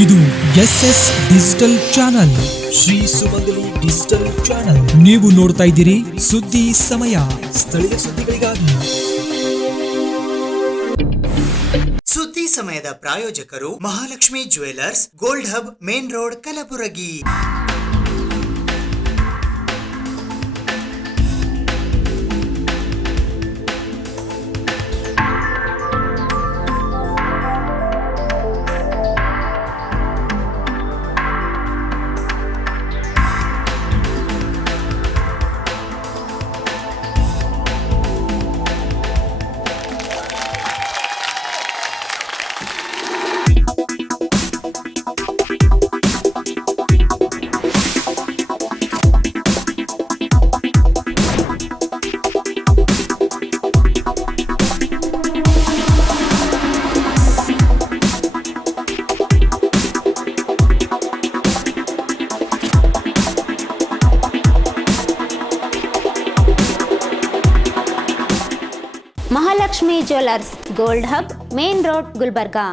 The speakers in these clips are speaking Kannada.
ಇದು SS ಡಿಜಿಟಲ್ ಚಾನಲ್, ಶ್ರೀ ಸುಮಂಗಲಿ ಡಿಜಿಟಲ್ ಚಾನಲ್. ನೀವು ನೋಡ್ತಾ ಇದ್ದೀರಿ ಸುದ್ದಿ ಸಮಯ, ಸ್ಥಳೀಯ ಸುದ್ದಿಗಳಿಗಾಗಿ. ಸುದ್ದಿ ಸಮಯದ ಪ್ರಾಯೋಜಕರು Mahalakshmi jewellers, gold hub, main road, Kalaburagi. Mahalakshmi jewellers, gold hub, main road, Gulbarga.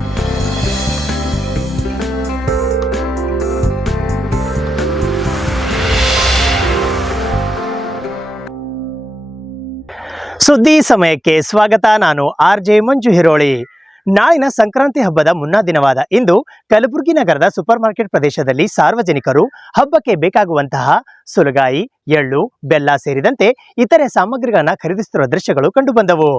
ಸುದ್ದಿ ಸಮಯಕ್ಕೆ ಸ್ವಾಗತ. ನಾನು RJ ಮಂಜು ಹಿರೋಳಿ. ನಾಳಿನ ಸಂಕ್ರಾಂತಿ ಹಬ್ಬದ ಮುನ್ನಾ ದಿನವಾದ ಇಂದು ಕಲಬುರಗಿ ನಗರದ ಸೂಪರ್ ಮಾರ್ಕೆಟ್ ಪ್ರದೇಶದಲ್ಲಿ ಸಾರ್ವಜನಿಕರು ಹಬ್ಬಕ್ಕೆ ಬೇಕಾಗುವಂತಹ ಸುಲಗಾಯಿ, ಎಳ್ಳು, ಬೆಲ್ಲ ಸೇರಿದಂತೆ ಇತರೆ ಸಾಮಗ್ರಿಗಳನ್ನು ಖರೀದಿಸುತ್ತಿರುವ ದೃಶ್ಯಗಳು ಕಂಡುಬಂದವು.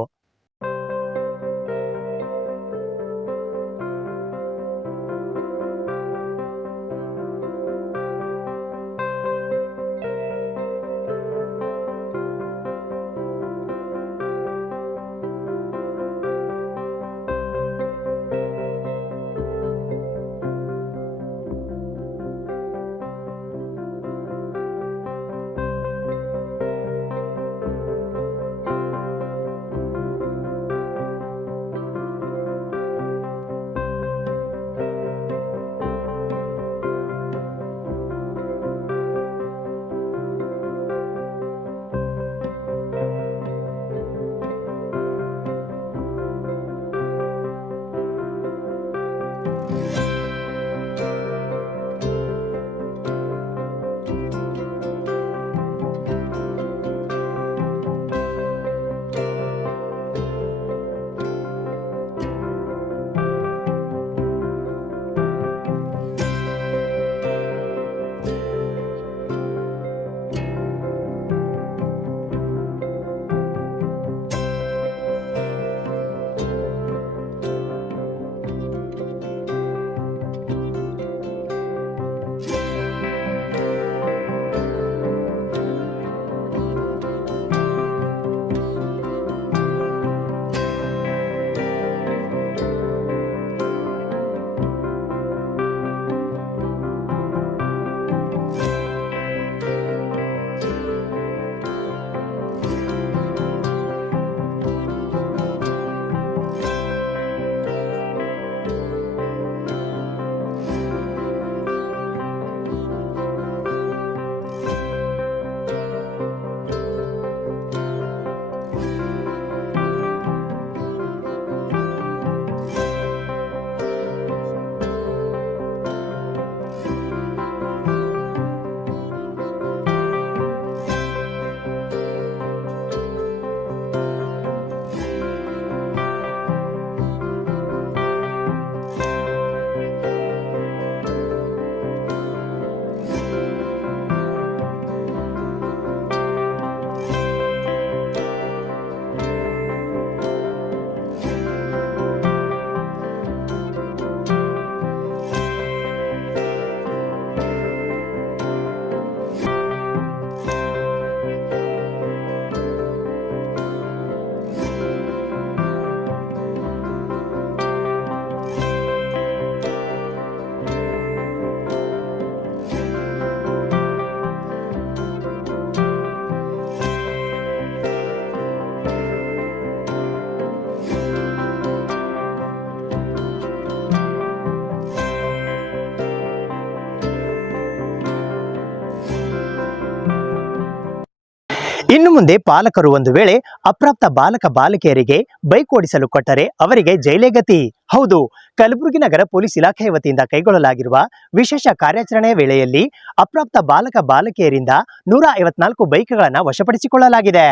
ಇನ್ನು ಮುಂದೆ ಪಾಲಕರು ಒಂದು ವೇಳೆ ಅಪ್ರಾಪ್ತ ಬಾಲಕ ಬಾಲಕಿಯರಿಗೆ ಬೈಕ್ ಓಡಿಸಲು ಕೊಟ್ಟರೆ ಅವರಿಗೆ ಜೈಲೇ ಗತಿ. ಹೌದು, ಕಲಬುರಗಿ ನಗರ ಪೊಲೀಸ್ ಇಲಾಖೆ ವತಿಯಿಂದ ಕೈಗೊಳ್ಳಲಾಗಿರುವ ವಿಶೇಷ ಕಾರ್ಯಾಚರಣೆಯ ವೇಳೆಯಲ್ಲಿ ಅಪ್ರಾಪ್ತ ಬಾಲಕ ಬಾಲಕಿಯರಿಂದ 154 ಬೈಕ್ಗಳನ್ನು ವಶಪಡಿಸಿಕೊಳ್ಳಲಾಗಿದೆ.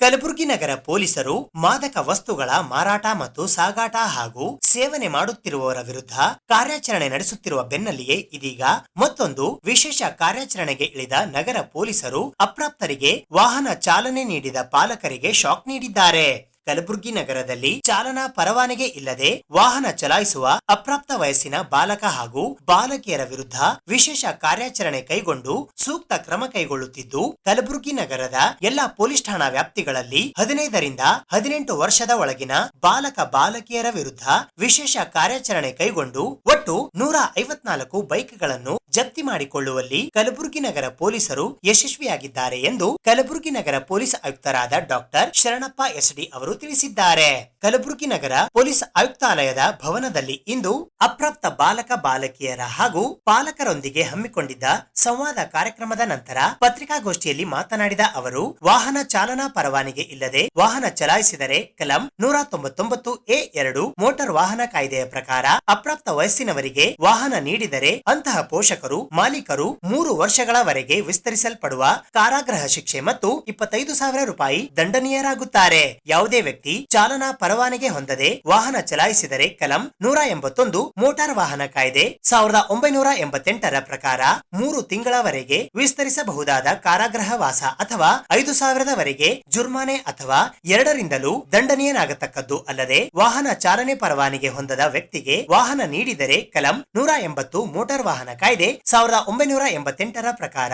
ಕಲಬುರಗಿ ನಗರ ಪೊಲೀಸರು ಮಾದಕ ವಸ್ತುಗಳ ಮಾರಾಟ ಮತ್ತು ಸಾಗಾಟ ಹಾಗೂ ಸೇವನೆ ಮಾಡುತ್ತಿರುವವರ ವಿರುದ್ಧ ಕಾರ್ಯಾಚರಣೆ ನಡೆಸುತ್ತಿರುವ ಬೆನ್ನಲ್ಲಿಯೇ ಇದೀಗ ಮತ್ತೊಂದು ವಿಶೇಷ ಕಾರ್ಯಾಚರಣೆಗೆ ಇಳಿದ ನಗರ ಪೊಲೀಸರು ಅಪ್ರಾಪ್ತರಿಗೆ ವಾಹನ ಚಾಲನೆ ನೀಡಿದ ಪಾಲಕರಿಗೆ ಶಾಕ್ ನೀಡಿದ್ದಾರೆ. ಕಲಬುರಗಿ ನಗರದಲ್ಲಿ ಚಾಲನಾ ಪರವಾನಗಿ ಇಲ್ಲದೆ ವಾಹನ ಚಲಾಯಿಸುವ ಅಪ್ರಾಪ್ತ ವಯಸ್ಸಿನ ಬಾಲಕ ಹಾಗೂ ಬಾಲಕಿಯರ ವಿರುದ್ಧ ವಿಶೇಷ ಕಾರ್ಯಾಚರಣೆ ಕೈಗೊಂಡು ಸೂಕ್ತ ಕ್ರಮ ಕೈಗೊಳ್ಳುತ್ತಿದ್ದು, ಕಲಬುರಗಿ ನಗರದ ಎಲ್ಲಾ ಪೊಲೀಸ್ ಠಾಣಾ ವ್ಯಾಪ್ತಿಗಳಲ್ಲಿ 15 ರಿಂದ 18 ವರ್ಷದ ಒಳಗಿನ ಬಾಲಕ ಬಾಲಕಿಯರ ವಿರುದ್ಧ ವಿಶೇಷ ಕಾರ್ಯಾಚರಣೆ ಕೈಗೊಂಡು ಒಟ್ಟು 154 ಬೈಕ್ಗಳನ್ನು ಜಪ್ತಿ ಮಾಡಿಕೊಳ್ಳುವಲ್ಲಿ ಕಲಬುರಗಿ ನಗರ ಪೊಲೀಸರು ಯಶಸ್ವಿಯಾಗಿದ್ದಾರೆ ಎಂದು ಕಲಬುರಗಿ ನಗರ ಪೊಲೀಸ್ ಆಯುಕ್ತರಾದ ಡಾಕ್ಟರ್ ಶರಣಪ್ಪ ಎಸ್ಡಿ ಅವರು ತಿಳಿಸಿದ್ದಾರೆ. ಕಲಬುರಗಿ ನಗರ ಪೊಲೀಸ್ ಆಯುಕ್ತಾಲಯದ ಭವನದಲ್ಲಿ ಇಂದು ಅಪ್ರಾಪ್ತ ಬಾಲಕ ಬಾಲಕಿಯರ ಹಾಗೂ ಪಾಲಕರೊಂದಿಗೆ ಹಮ್ಮಿಕೊಂಡಿದ್ದ ಸಂವಾದ ಕಾರ್ಯಕ್ರಮದ ನಂತರ ಪತ್ರಿಕಾಗೋಷ್ಠಿಯಲ್ಲಿ ಮಾತನಾಡಿದ ಅವರು, ವಾಹನ ಚಾಲನಾ ಪರವಾನಗಿ ಇಲ್ಲದೆ ವಾಹನ ಚಲಾಯಿಸಿದರೆ ಕಲಂ 199(a)(2) ಮೋಟಾರ್ ವಾಹನ ಕಾಯ್ದೆಯ ಪ್ರಕಾರ ಅಪ್ರಾಪ್ತ ವಯಸ್ಸಿನವರಿಗೆ ವಾಹನ ನೀಡಿದರೆ ಅಂತಹ ಪೋಷಕರು ಮಾಲೀಕರು 3 ವರ್ಷಗಳವರೆಗೆ ವಿಸ್ತರಿಸಲ್ಪಡುವ ಕಾರಾಗೃಹ ಶಿಕ್ಷೆ ಮತ್ತು 25,000 ರೂಪಾಯಿ ದಂಡನೀಯರಾಗುತ್ತಾರೆ. ಯಾವುದೇ ವ್ಯಕ್ತಿ ಚಾಲನಾ ಪರವಾನಗಿ ಹೊಂದದೆ ವಾಹನ ಚಲಾಯಿಸಿದರೆ ಕಲಂ 181 ಮೋಟಾರ್ ವಾಹನ ಕಾಯ್ದೆ 1988ರ ಪ್ರಕಾರ 3 ತಿಂಗಳವರೆಗೆ ವಿಸ್ತರಿಸಬಹುದಾದ ಕಾರಾಗೃಹ ವಾಸ ಅಥವಾ 5,000ವರೆಗೆ ಜುರ್ಮಾನೆ ಅಥವಾ 2ರಿಂದಲೂ ದಂಡನೀಯನಾಗತಕ್ಕದ್ದು ಅಲ್ಲದೆ ವಾಹನ ಚಾಲನೆ ಪರವಾನಗಿ ಹೊಂದದ ವ್ಯಕ್ತಿಗೆ ವಾಹನ ನೀಡಿದರೆ ಕಲಂ 180 ಮೋಟಾರ್ ವಾಹನ ಕಾಯ್ದೆ 1988ರ ಪ್ರಕಾರ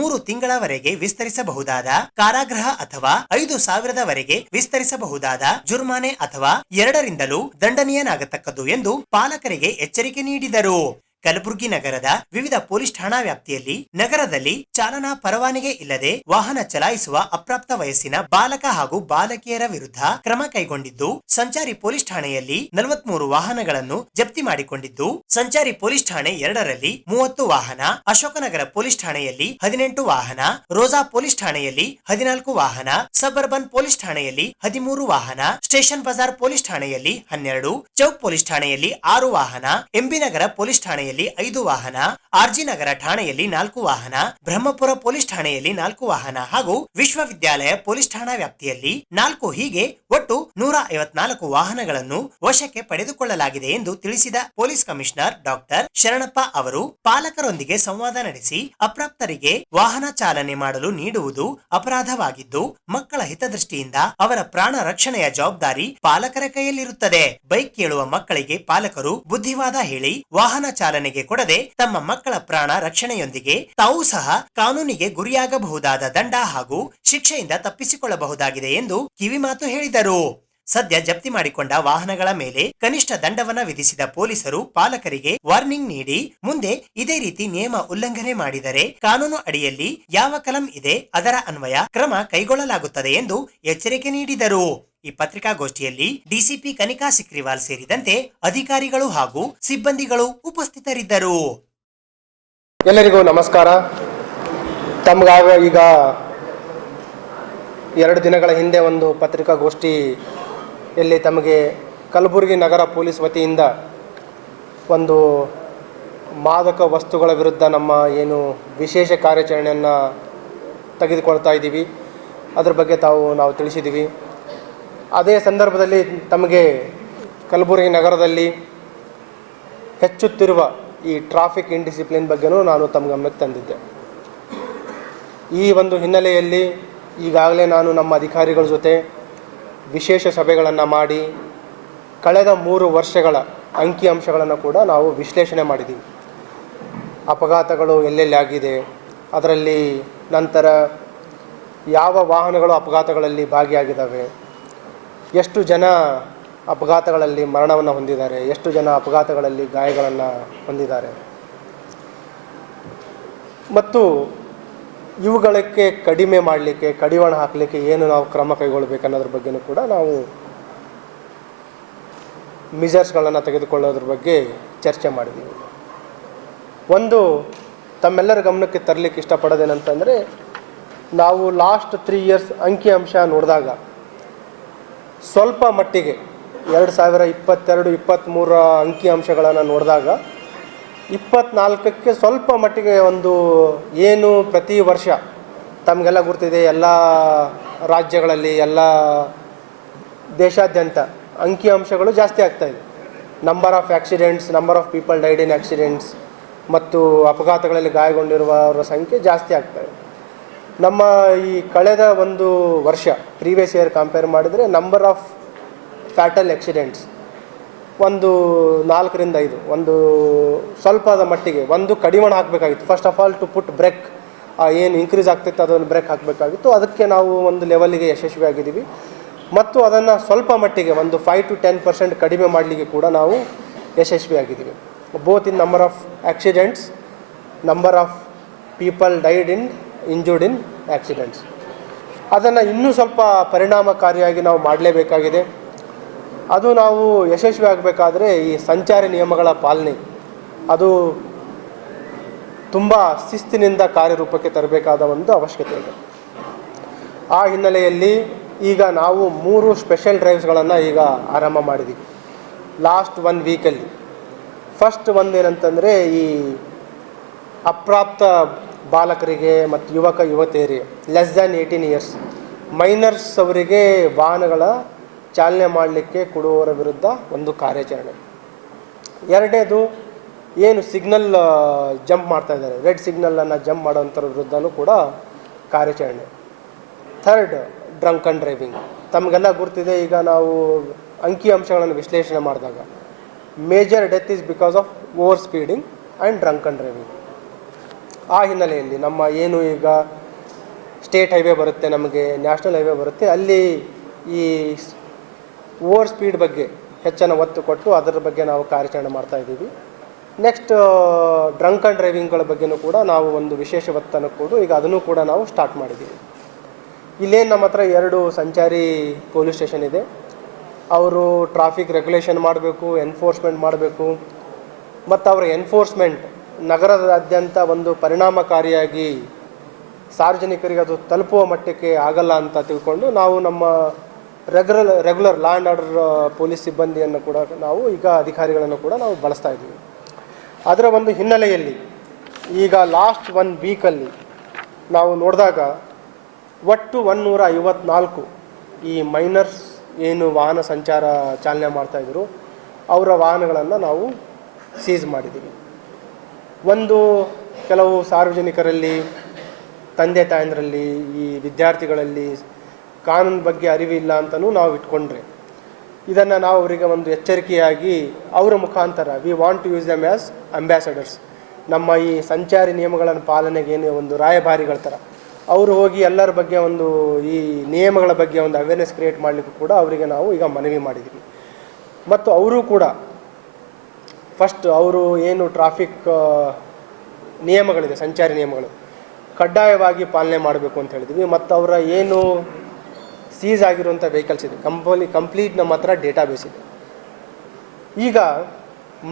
3 ತಿಂಗಳವರೆಗೆ ವಿಸ್ತರಿಸಬಹುದಾದ ಕಾರಾಗೃಹ ಅಥವಾ 5,000ವರೆಗೆ ವಿಸ್ತರಿಸಬಹುದಾದ ಜುರ್ಮಾನೆ ಅಥವಾ 2ರಿಂದಲೂ ದಂಡನೀಯನಾಗತಕ್ಕದ್ದು ಎಂದು ಪಾಲಕರಿಗೆ ಎಚ್ಚರಿಕೆ ನೀಡಿದರು. ಕಲಬುರಗಿ ನಗರದ ವಿವಿಧ ಪೊಲೀಸ್ ಠಾಣಾ ವ್ಯಾಪ್ತಿಯಲ್ಲಿ ನಗರದಲ್ಲಿ ಚಾಲನಾ ಪರವಾನಗಿ ಇಲ್ಲದೆ ವಾಹನ ಚಲಾಯಿಸುವ ಅಪ್ರಾಪ್ತ ವಯಸ್ಸಿನ ಬಾಲಕ ಹಾಗೂ ಬಾಲಕಿಯರ ವಿರುದ್ಧ ಕ್ರಮ ಕೈಗೊಂಡಿದ್ದು, ಸಂಚಾರಿ ಪೊಲೀಸ್ ಠಾಣೆಯಲ್ಲಿ 43 ವಾಹನಗಳನ್ನು ಜಪ್ತಿ ಮಾಡಿಕೊಂಡಿದ್ದು, ಸಂಚಾರಿ ಪೊಲೀಸ್ ಠಾಣೆ 2ರಲ್ಲಿ 30 ವಾಹನ, ಅಶೋಕನಗರ ಪೊಲೀಸ್ ಠಾಣೆಯಲ್ಲಿ 18 ವಾಹನ, ರೋಜಾ ಪೊಲೀಸ್ ಠಾಣೆಯಲ್ಲಿ 14 ವಾಹನ, ಸಬರ್ಬನ್ ಪೊಲೀಸ್ ಠಾಣೆಯಲ್ಲಿ 13 ವಾಹನ, ಸ್ಟೇಷನ್ ಬಜಾರ್ ಪೊಲೀಸ್ ಠಾಣೆಯಲ್ಲಿ 12, ಚೌಕ್ ಪೊಲೀಸ್ ಠಾಣೆಯಲ್ಲಿ 6 ವಾಹನ, ಎಂಬಿನಗರ ಪೊಲೀಸ್ ಠಾಣೆಯಲ್ಲಿ 5 ವಾಹನ, ಆರ್ಜಿ ನಗರ ಠಾಣೆಯಲ್ಲಿ 4 ವಾಹನ, ಬ್ರಹ್ಮಪುರ ಪೊಲೀಸ್ ಠಾಣೆಯಲ್ಲಿ 4 ವಾಹನ ಹಾಗೂ ವಿಶ್ವವಿದ್ಯಾಲಯ ಪೊಲೀಸ್ ಠಾಣಾ ವ್ಯಾಪ್ತಿಯಲ್ಲಿ 4 ಹೀಗೆ ಒಟ್ಟು 154 ವಾಹನಗಳನ್ನು ವಶಕ್ಕೆ ಪಡೆದುಕೊಳ್ಳಲಾಗಿದೆ ಎಂದು ತಿಳಿಸಿದ ಪೊಲೀಸ್ ಕಮಿಷನರ್ ಡಾಕ್ಟರ್ ಶರಣಪ್ಪ ಅವರು, ಪಾಲಕರೊಂದಿಗೆ ಸಂವಾದ ನಡೆಸಿ ಅಪ್ರಾಪ್ತರಿಗೆ ವಾಹನ ಚಾಲನೆ ಮಾಡಲು ನೀಡುವುದು ಅಪರಾಧವಾಗಿದ್ದು, ಮಕ್ಕಳ ಹಿತದೃಷ್ಟಿಯಿಂದ ಅವರ ಪ್ರಾಣ ರಕ್ಷಣೆಯ ಜವಾಬ್ದಾರಿ ಪಾಲಕರ ಕೈಯಲ್ಲಿರುತ್ತದೆ. ಬೈಕ್ ಕೇಳುವ ಮಕ್ಕಳಿಗೆ ಪಾಲಕರು ಬುದ್ಧಿವಾದ ಹೇಳಿ ವಾಹನ ಚಾಲನೆಗೆ ಕೊಡದೆ ತಮ್ಮ ಮಕ್ಕಳ ಪ್ರಾಣ ರಕ್ಷಣೆಯೊಂದಿಗೆ ತಾವು ಸಹ ಕಾನೂನಿಗೆ ಗುರಿಯಾಗಬಹುದಾದ ದಂಡ ಹಾಗೂ ಶಿಕ್ಷೆಯಿಂದ ತಪ್ಪಿಸಿಕೊಳ್ಳಬಹುದಾಗಿದೆ ಎಂದು ಕಿವಿಮಾತು ಹೇಳಿದರು. ಸದ್ಯ ಜಪ್ತಿ ಮಾಡಿಕೊಂಡ ವಾಹನಗಳ ಮೇಲೆ ಕನಿಷ್ಠ ದಂಡವನ್ನ ವಿಧಿಸಿದ ಪೊಲೀಸರು ಪಾಲಕರಿಗೆ ವಾರ್ನಿಂಗ್ ನೀಡಿ ಮುಂದೆ ಇದೇ ರೀತಿ ನಿಯಮ ಉಲ್ಲಂಘನೆ ಮಾಡಿದರೆ ಕಾನೂನು ಅಡಿಯಲ್ಲಿ ಯಾವ ಕಲಂ ಇದೆ ಅದರ ಅನ್ವಯ ಕ್ರಮ ಕೈಗೊಳ್ಳಲಾಗುತ್ತದೆ ಎಂದು ಎಚ್ಚರಿಕೆ ನೀಡಿದರು. ಈ ಪತ್ರಿಕಾಗೋಷ್ಠಿಯಲ್ಲಿ ಡಿಸಿಪಿ ಕನಿಕಾ ಸಿಕ್ರಿವಾಲ್ ಸೇರಿದಂತೆ ಅಧಿಕಾರಿಗಳು ಹಾಗೂ ಸಿಬ್ಬಂದಿಗಳು ಉಪಸ್ಥಿತರಿದ್ದರು. ಎಲ್ಲರಿಗೂ ನಮಸ್ಕಾರ. ತಮಗಾಗ ಈಗ 2 ದಿನಗಳ ಹಿಂದೆ ಒಂದು ಪತ್ರಿಕಾಗೋಷ್ಠಿಯಲ್ಲಿ ತಮಗೆ ಕಲಬುರಗಿ ನಗರ ಪೊಲೀಸ್ ವತಿಯಿಂದ ಒಂದು ಮಾದಕ ವಸ್ತುಗಳ ವಿರುದ್ಧ ನಮ್ಮ ಏನು ವಿಶೇಷ ಕಾರ್ಯಾಚರಣೆಯನ್ನು ತೆಗೆದುಕೊಳ್ತಾ ಇದ್ದೀವಿ ಅದ್ರ ಬಗ್ಗೆ ನಾವು ತಿಳಿಸಿದ್ದೀವಿ. ಅದೇ ಸಂದರ್ಭದಲ್ಲಿ ತಮಗೆ ಕಲಬುರಗಿ ನಗರದಲ್ಲಿ ಹೆಚ್ಚುತ್ತಿರುವ ಈ ಟ್ರಾಫಿಕ್ ಇಂಡಿಸಿಪ್ಲಿನ್ ಬಗ್ಗೆನೂ ನಾನು ತಮ್ಮ ಗಮನಕ್ಕೆ ತಂದಿದ್ದೆ. ಈ ಒಂದು ಹಿನ್ನೆಲೆಯಲ್ಲಿ ಈಗಾಗಲೇ ನಾನು ನಮ್ಮ ಅಧಿಕಾರಿಗಳ ಜೊತೆ ವಿಶೇಷ ಸಭೆಗಳನ್ನು ಮಾಡಿ ಕಳೆದ 3 ವರ್ಷಗಳ ಅಂಕಿಅಂಶಗಳನ್ನು ಕೂಡ ನಾವು ವಿಶ್ಲೇಷಣೆ ಮಾಡಿದ್ದೀವಿ. ಅಪಘಾತಗಳು ಎಲ್ಲೆಲ್ಲಿ ಆಗಿದೆ, ಅದರಲ್ಲಿ ನಂತರ ಯಾವ ವಾಹನಗಳು ಅಪಘಾತಗಳಲ್ಲಿ ಭಾಗಿಯಾಗಿದ್ದಾವೆ, ಎಷ್ಟು ಜನ ಅಪಘಾತಗಳಲ್ಲಿ ಮರಣವನ್ನು ಹೊಂದಿದ್ದಾರೆ, ಎಷ್ಟು ಜನ ಅಪಘಾತಗಳಲ್ಲಿ ಗಾಯಗಳನ್ನು ಹೊಂದಿದ್ದಾರೆ ಮತ್ತು ಇವುಗಳಕ್ಕೆ ಕಡಿಮೆ ಮಾಡಲಿಕ್ಕೆ ಕಡಿವಾಣ ಹಾಕಲಿಕ್ಕೆ ಏನು ನಾವು ಕ್ರಮ ಕೈಗೊಳ್ಳಬೇಕನ್ನೋದ್ರ ಬಗ್ಗೆಯೂ ಕೂಡ ನಾವು ಮೆಜರ್ಸ್ಗಳನ್ನು ತೆಗೆದುಕೊಳ್ಳೋದ್ರ ಬಗ್ಗೆ ಚರ್ಚೆ ಮಾಡಿದ್ದೀವಿ. ಒಂದು ತಮ್ಮೆಲ್ಲರ ಗಮನಕ್ಕೆ ತರಲಿಕ್ಕೆ ಇಷ್ಟಪಡೋದೇನಂತಂದರೆ, ನಾವು ಲಾಸ್ಟ್ 3 ಇಯರ್ಸ್ ಅಂಕಿಅಂಶ ನೋಡಿದಾಗ ಸ್ವಲ್ಪ ಮಟ್ಟಿಗೆ 2022-23 ಅಂಕಿಅಂಶಗಳನ್ನು ನೋಡಿದಾಗ 24ಕ್ಕೆ ಸ್ವಲ್ಪ ಮಟ್ಟಿಗೆ ಒಂದು ಏನು ಪ್ರತಿ ವರ್ಷ ತಮಗೆಲ್ಲ ಗೊತ್ತಿದೆ, ಎಲ್ಲ ರಾಜ್ಯಗಳಲ್ಲಿ ಎಲ್ಲ ದೇಶಾದ್ಯಂತ ಅಂಕಿಅಂಶಗಳು ಜಾಸ್ತಿ ಆಗ್ತಾಯಿದೆ. Number of accidents, number of people died in accidents ಮತ್ತು ಅಪಘಾತಗಳಲ್ಲಿ ಗಾಯಗೊಂಡಿರುವವರ ಸಂಖ್ಯೆ ಜಾಸ್ತಿ ಆಗ್ತಾಯಿದೆ. ನಮ್ಮ ಈ ಕಳೆದ ಒಂದು ವರ್ಷ ಪ್ರೀವಿಯಸ್ ಇಯರ್ ಕಂಪೇರ್ ಮಾಡಿದರೆ ನಂಬರ್ ಆಫ್ ಫ್ಯಾಟಲ್ ಆಕ್ಸಿಡೆಂಟ್ಸ್ ಒಂದು 4ರಿಂದ 5 ಒಂದು ಸ್ವಲ್ಪದ ಮಟ್ಟಿಗೆ ಒಂದು ಕಡಿವಾಣ ಹಾಕಬೇಕಾಗಿತ್ತು. First of all to put brake, ಏನು ಇನ್ಕ್ರೀಸ್ ಆಗ್ತಿತ್ತು ಅದನ್ನು ಬ್ರೇಕ್ ಹಾಕಬೇಕಾಗಿತ್ತು. ಅದಕ್ಕೆ ನಾವು ಒಂದು ಲೆವೆಲಿಗೆ ಯಶಸ್ವಿಯಾಗಿದ್ದೀವಿ ಮತ್ತು ಅದನ್ನು ಸ್ವಲ್ಪ ಮಟ್ಟಿಗೆ ಒಂದು 5 to 10% ಕಡಿಮೆ ಮಾಡಲಿಕ್ಕೆ ಕೂಡ ನಾವು ಯಶಸ್ವಿಯಾಗಿದ್ದೀವಿ. Both in number of accidents, number of people died in injured in accidents. ಅದನ್ನು ಇನ್ನೂ ಸ್ವಲ್ಪ ಪರಿಣಾಮಕಾರಿಯಾಗಿ ನಾವು ಮಾಡಲೇಬೇಕಾಗಿದೆ. ಅದು ನಾವು ಯಶಸ್ವಿ ಆಗಬೇಕಾದ್ರೆ ಈ ಸಂಚಾರಿ ನಿಯಮಗಳ ಪಾಲನೆ ಅದು ತುಂಬ ಶಿಸ್ತಿನಿಂದ ಕಾರ್ಯರೂಪಕ್ಕೆ ತರಬೇಕಾದ ಒಂದು ಅವಶ್ಯಕತೆ ಇದೆ. ಆ ಹಿನ್ನೆಲೆಯಲ್ಲಿ ಈಗ ನಾವು 3 ಸ್ಪೆಷಲ್ ಡ್ರೈವ್ಸ್ಗಳನ್ನು ಈಗ ಆರಂಭ ಮಾಡಿದ್ದೀವಿ ಲಾಸ್ಟ್ 1 ವೀಕಲ್ಲಿ. ಫಸ್ಟ್ ಒಂದು ಏನಂತಂದರೆ ಈ ಅಪ್ರಾಪ್ತ ಬಾಲಕರಿಗೆ ಮತ್ತು ಯುವತಿಯರಿಗೆ ಲೆಸ್ ದ್ಯಾನ್ 18 ಇಯರ್ಸ್ ಮೈನರ್ಸ್ ಅವರಿಗೆ ವಾಹನಗಳ ಚಾಲನೆ ಮಾಡಲಿಕ್ಕೆ ಕೊಡುವವರ ವಿರುದ್ಧ ಒಂದು ಕಾರ್ಯಾಚರಣೆ. ಎರಡನೇದು ಏನು ಸಿಗ್ನಲ್ ಜಂಪ್ ಮಾಡ್ತಾ ಇದ್ದಾರೆ, ರೆಡ್ ಸಿಗ್ನಲನ್ನು ಜಂಪ್ ಮಾಡೋವಂಥವ್ರ ವಿರುದ್ಧನೂ ಕೂಡ ಕಾರ್ಯಾಚರಣೆ. Third, drunk and driving. ತಮಗೆಲ್ಲ ಗುರ್ತಿದೆ, ಈಗ ನಾವು ಅಂಕಿಅಂಶಗಳನ್ನು ವಿಶ್ಲೇಷಣೆ ಮಾಡಿದಾಗ major death is because of over speeding and drunk and driving. ಆ ಹಿನ್ನೆಲೆಯಲ್ಲಿ ನಮ್ಮ ಏನು ಈಗ ಸ್ಟೇಟ್ ಹೈವೇ ಬರುತ್ತೆ, ನಮಗೆ ನ್ಯಾಷನಲ್ ಹೈವೇ ಬರುತ್ತೆ, ಅಲ್ಲಿ ಈ ಓವರ್ ಸ್ಪೀಡ್ ಬಗ್ಗೆ ಹೆಚ್ಚಿನ ಒತ್ತು ಕೊಟ್ಟು ಅದರ ಬಗ್ಗೆ ನಾವು ಕಾರ್ಯಾಚರಣೆ ಮಾಡ್ತಾಯಿದ್ದೀವಿ. ನೆಕ್ಸ್ಟ್ ಡ್ರಂಕ್ ಆ್ಯಂಡ್ ಡ್ರೈವಿಂಗ್ಗಳ ಬಗ್ಗೆಯೂ ಕೂಡ ನಾವು ಒಂದು ವಿಶೇಷ ಒತ್ತನ್ನು ಕೊಡು ಈಗ ಅದನ್ನು ಕೂಡ ನಾವು ಸ್ಟಾರ್ಟ್ ಮಾಡಿದ್ದೀವಿ. ಇಲ್ಲೇನು ನಮ್ಮ ಹತ್ರ 2 ಸಂಚಾರಿ ಪೊಲೀಸ್ ಸ್ಟೇಷನ್ ಇದೆ. ಅವರು ಟ್ರಾಫಿಕ್ ರೆಗ್ಯುಲೇಷನ್ ಮಾಡಬೇಕು, ಎನ್ಫೋರ್ಸ್ಮೆಂಟ್ ಮಾಡಬೇಕು ಮತ್ತು ಅವರ ಎನ್ಫೋರ್ಸ್ಮೆಂಟ್ ನಗರದಾದ್ಯಂತ ಒಂದು ಪರಿಣಾಮಕಾರಿಯಾಗಿ ಸಾರ್ವಜನಿಕರಿಗೆ ಅದು ತಲುಪುವ ಮಟ್ಟಕ್ಕೆ ಆಗಲ್ಲ ಅಂತ ತಿಳ್ಕೊಂಡು ನಾವು ನಮ್ಮ regular law and order police ಸಿಬ್ಬಂದಿಯನ್ನು ಕೂಡ ನಾವು ಈಗ ಅಧಿಕಾರಿಗಳನ್ನು ಕೂಡ ನಾವು ಬಳಸ್ತಾ ಇದ್ದೀವಿ. ಅದರ ಒಂದು ಹಿನ್ನೆಲೆಯಲ್ಲಿ ಈಗ ಲಾಸ್ಟ್ 1 ವೀಕಲ್ಲಿ ನಾವು ನೋಡಿದಾಗ ಒಟ್ಟು 154 ಈ ಮೈನರ್ಸ್ ಏನು ವಾಹನ ಸಂಚಾರ ಚಾಲನೆ ಮಾಡ್ತಾಯಿದ್ರು ಅವರ ವಾಹನಗಳನ್ನು ನಾವು ಸೀಸ್ ಮಾಡಿದ್ದೀವಿ. ಒಂದು ಕೆಲವು ಸಾರ್ವಜನಿಕರಲ್ಲಿ, ತಂದೆ ತಾಯಂದರಲ್ಲಿ, ಈ ವಿದ್ಯಾರ್ಥಿಗಳಲ್ಲಿ ಕಾನೂನು ಬಗ್ಗೆ ಅರಿವಿಲ್ಲ ಅಂತಲೂ ನಾವು ಇಟ್ಕೊಂಡ್ರೆ ಇದನ್ನು ನಾವು ಅವರಿಗೆ ಒಂದು ಎಚ್ಚರಿಕೆಯಾಗಿ ಅವರ ಮುಖಾಂತರ we want to use them as ambassadors. ನಮ್ಮ ಈ ಸಂಚಾರಿ ನಿಯಮಗಳನ್ನು ಪಾಲನೆಗೆ ಏನು ಒಂದು ರಾಯಭಾರಿಗಳ ಥರ ಅವರು ಹೋಗಿ ಎಲ್ಲರ ಬಗ್ಗೆ ಒಂದು ಈ ನಿಯಮಗಳ ಬಗ್ಗೆ ಒಂದು ಅವೇರ್ನೆಸ್ ಕ್ರಿಯೇಟ್ ಮಾಡಲಿಕ್ಕೂ ಕೂಡ ಅವರಿಗೆ ನಾವು ಈಗ ಮನವಿ ಮಾಡಿದ್ದೀವಿ. ಮತ್ತು ಅವರು ಕೂಡ ಫಸ್ಟ್ ಅವರು ಏನು ಟ್ರಾಫಿಕ್ ನಿಯಮಗಳಿದೆ, ಸಂಚಾರಿ ನಿಯಮಗಳು ಕಡ್ಡಾಯವಾಗಿ ಪಾಲನೆ ಮಾಡಬೇಕು ಅಂತ ಹೇಳಿದ್ವಿ. ಮತ್ತು ಅವರ ಏನು ಸೀಸ್ ಆಗಿರುವಂಥ ವೆಹಿಕಲ್ಸ್ ಇದೆ ಕಂಪ್ಲೀಟ್ ನಮ್ಮ ಹತ್ರ ಡೇಟಾಬೇಸ್ ಇದೆ. ಈಗ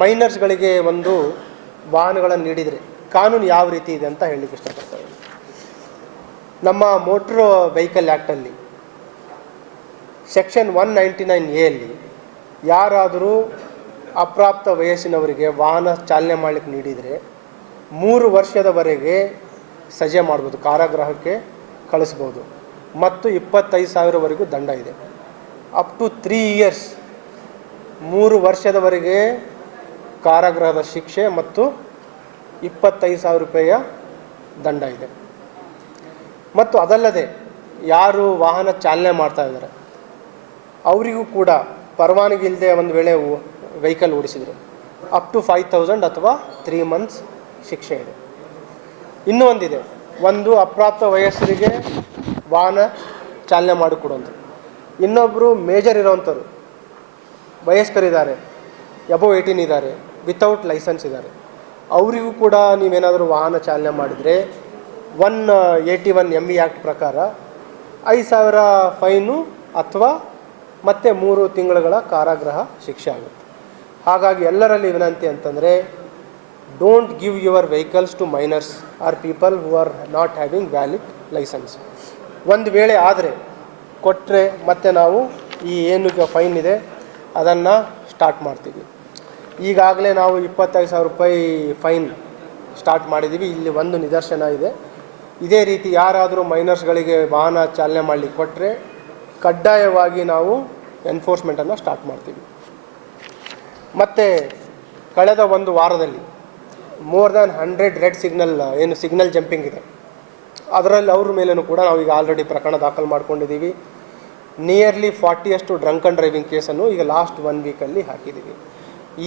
ಮೈನರ್ಸ್ಗಳಿಗೆ ಒಂದು ವಾಹನಗಳನ್ನು ನೀಡಿದರೆ ಕಾನೂನು ಯಾವ ರೀತಿ ಇದೆ ಅಂತ ಹೇಳಲಿಕ್ಕೆ ಇಷ್ಟಪಡ್ತಾರೆ. ನಮ್ಮ ಮೋಟ್ರ್ ವೆಹಿಕಲ್ ಆ್ಯಕ್ಟಲ್ಲಿ ಸೆಕ್ಷನ್ 199A ಯಾರಾದರೂ ಅಪ್ರಾಪ್ತ ವಯಸ್ಸಿನವರಿಗೆ ವಾಹನ ಚಾಲನೆ ಮಾಡಲಿಕ್ಕೆ ನೀಡಿದರೆ 3 ವರ್ಷದವರೆಗೆ ಸಜೆ ಮಾಡ್ಬೋದು, ಕಾರಾಗೃಹಕ್ಕೆ ಕಳಿಸ್ಬೋದು ಮತ್ತು 25,000ವರೆಗೂ ದಂಡ ಇದೆ. ಅಪ್ ಟು 3 ಇಯರ್ಸ್ 3 ವರ್ಷದವರೆಗೆ ಕಾರಾಗೃಹದ ಶಿಕ್ಷೆ ಮತ್ತು 25,000 ರೂಪಾಯಿಯ ದಂಡ ಇದೆ. ಮತ್ತು ಅದಲ್ಲದೆ ಯಾರು ವಾಹನ ಚಾಲನೆ ಮಾಡ್ತಾ ಇದ್ದಾರೆ ಅವರಿಗೂ ಕೂಡ ಪರವಾನಗಿ ಇಲ್ಲದೆ ಒಂದು ವೇಳೆ ವೆಹಿಕಲ್ ಓಡಿಸಿದರು ಅಪ್ ಟು 5,000 ಅಥವಾ 3 months ಶಿಕ್ಷೆ ಇದೆ. ಇನ್ನೂ ಒಂದಿದೆ, ಒಂದು ಅಪ್ರಾಪ್ತ ವಯಸ್ಸರಿಗೆ ವಾಹನ ಚಾಲನೆ ಮಾಡಿಕೊಡುವಂಥದ್ದು. ಇನ್ನೊಬ್ಬರು ಮೇಜರ್ ಇರೋವಂಥವ್ರು ವಯಸ್ಕರಿದ್ದಾರೆ, ಅಬೋವ್ 18 ಇದ್ದಾರೆ, ವಿತೌಟ್ ಲೈಸೆನ್ಸ್ ಇದ್ದಾರೆ, ಅವರಿಗೂ ಕೂಡ ನೀವೇನಾದರೂ ವಾಹನ ಚಾಲನೆ ಮಾಡಿದರೆ 181 MV ಆ್ಯಕ್ಟ್ ಪ್ರಕಾರ 5,000 ಫೈನು ಅಥವಾ ಮತ್ತೆ 3 ತಿಂಗಳುಗಳ ಕಾರಾಗೃಹ ಶಿಕ್ಷೆ ಆಗುತ್ತೆ. ಹಾಗಾಗಿ ಎಲ್ಲರಲ್ಲಿ ವಿನಂತಿ ಅಂತಂದರೆ don't give your vehicles to minors or people who are not having valid licence. ಒಂದು ವೇಳೆ ಆದರೆ ಕೊಟ್ಟರೆ ಮತ್ತೆ ನಾವು ಈ ಏನು ಫೈನ್ ಇದೆ ಅದನ್ನು ಸ್ಟಾರ್ಟ್ ಮಾಡ್ತೀವಿ. ಈಗಾಗಲೇ ನಾವು 25,000 ರೂಪಾಯಿ ಫೈನ್ ಸ್ಟಾರ್ಟ್ ಮಾಡಿದ್ದೀವಿ. ಇಲ್ಲಿ ಒಂದು ನಿದರ್ಶನ ಇದೆ. ಇದೇ ರೀತಿ ಯಾರಾದರೂ ಮೈನರ್ಸ್ಗಳಿಗೆ ವಾಹನ ಚಾಲನೆ ಮಾಡಲಿಕ್ಕೆ ಕೊಟ್ಟರೆ ಕಡ್ಡಾಯವಾಗಿ ನಾವು ಎನ್ಫೋರ್ಸ್ಮೆಂಟನ್ನು ಸ್ಟಾರ್ಟ್ ಮಾಡ್ತೀವಿ. ಮತ್ತು ಕಳೆದ ಒಂದು ವಾರದಲ್ಲಿ ಮೋರ್ ದ್ಯಾನ್ 100 ರೆಡ್ ಸಿಗ್ನಲ್ ಏನು ಸಿಗ್ನಲ್ ಜಂಪಿಂಗ್ ಇದೆ, ಅದರಲ್ಲಿ ಅವ್ರ ಮೇಲೂ ಕೂಡ ನಾವು ಈಗ ಆಲ್ರೆಡಿ ಪ್ರಕರಣ ದಾಖಲು ಮಾಡ್ಕೊಂಡಿದ್ದೀವಿ. ನಿಯರ್ಲಿ 40 ಡ್ರಂಕ್ ಆ್ಯಂಡ್ ಡ್ರೈವಿಂಗ್ ಕೇಸನ್ನು ಈಗ ಲಾಸ್ಟ್ 1 ವೀಕಲ್ಲಿ ಹಾಕಿದ್ದೀವಿ.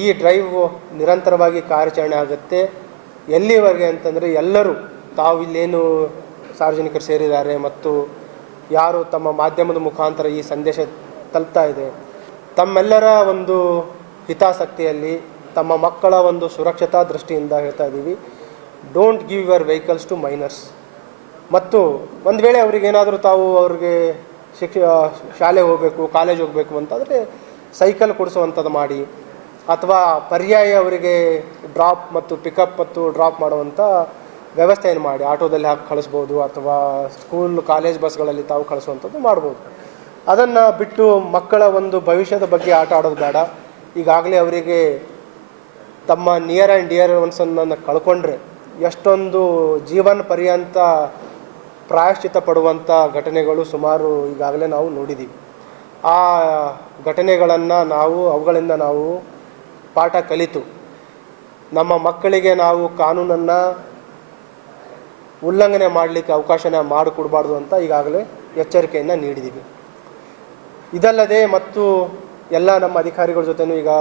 ಈ ಡ್ರೈವ್ ನಿರಂತರವಾಗಿ ಕಾರ್ಯಾಚರಣೆ ಆಗುತ್ತೆ. ಎಲ್ಲಿವರೆಗೆ ಅಂತಂದರೆ ಎಲ್ಲರೂ ತಾವು ಇಲ್ಲೇನು ಸಾರ್ವಜನಿಕರು ಸೇರಿದ್ದಾರೆ ಮತ್ತು ಯಾರು ತಮ್ಮ ಮಾಧ್ಯಮದ ಮುಖಾಂತರ ಈ ಸಂದೇಶ ತಲುಪ್ತಾ ಇದೆ, ತಮ್ಮೆಲ್ಲರ ಒಂದು ಹಿತಾಸಕ್ತಿಯಲ್ಲಿ ತಮ್ಮ ಮಕ್ಕಳ ಒಂದು ಸುರಕ್ಷತಾ ದೃಷ್ಟಿಯಿಂದ ಹೇಳ್ತಾ ಇದ್ದೀವಿ, don't give your vehicles to minors. ಮತ್ತು ಒಂದು ವೇಳೆ ಅವ್ರಿಗೇನಾದರೂ ತಾವು ಅವ್ರಿಗೆ ಶಾಲೆ ಹೋಗಬೇಕು, ಕಾಲೇಜ್ ಹೋಗಬೇಕು ಅಂತಂದರೆ ಸೈಕಲ್ ಕೊಡಿಸುವಂಥದ್ದು ಮಾಡಿ, ಅಥವಾ ಪರ್ಯಾಯ ಅವರಿಗೆ ಡ್ರಾಪ್ ಮತ್ತು ಪಿಕಪ್ ಮತ್ತು ಡ್ರಾಪ್ ಮಾಡುವಂಥ ವ್ಯವಸ್ಥೆಯನ್ನು ಮಾಡಿ ಆಟೋದಲ್ಲಿ ಹಾಕಿ ಕಳಿಸ್ಬೋದು, ಅಥವಾ ಸ್ಕೂಲ್ ಕಾಲೇಜ್ ಬಸ್ಗಳಲ್ಲಿ ತಾವು ಕಳಿಸುವಂಥದ್ದು ಮಾಡ್ಬೋದು. ಅದನ್ನು ಬಿಟ್ಟು ಮಕ್ಕಳ ಒಂದು ಭವಿಷ್ಯದ ಬಗ್ಗೆ ಆಟ ಆಡೋದು ಬೇಡ. ಈಗಾಗಲೇ ಅವರಿಗೆ ತಮ್ಮ ನಿಯರ್ ಆ್ಯಂಡ್ ಡಿಯರ್ ಒನ್ಸನ್ನು ಕಳ್ಕೊಂಡ್ರೆ ಎಷ್ಟೊಂದು ಜೀವನ ಪರ್ಯಂತ ಪ್ರಾಯಶ್ಚಿತ್ತ ಪಡುವಂಥ ಘಟನೆಗಳು ಸುಮಾರು ಈಗಾಗಲೇ ನಾವು ನೋಡಿದ್ದೀವಿ. ಆ ಘಟನೆಗಳನ್ನು ಅವುಗಳಿಂದ ನಾವು ಪಾಠ ಕಲಿತು ನಮ್ಮ ಮಕ್ಕಳಿಗೆ ನಾವು ಕಾನೂನನ್ನು ಉಲ್ಲಂಘನೆ ಮಾಡಲಿಕ್ಕೆ ಅವಕಾಶನ ಮಾಡಿಕೊಡ್ಬಾರ್ದು ಅಂತ ಈಗಾಗಲೇ ಎಚ್ಚರಿಕೆಯನ್ನು ನೀಡಿದ್ದೀವಿ. ಇದಲ್ಲದೆ ಮತ್ತು ಎಲ್ಲ ನಮ್ಮ ಅಧಿಕಾರಿಗಳ ಜೊತೆನೂ ಈಗ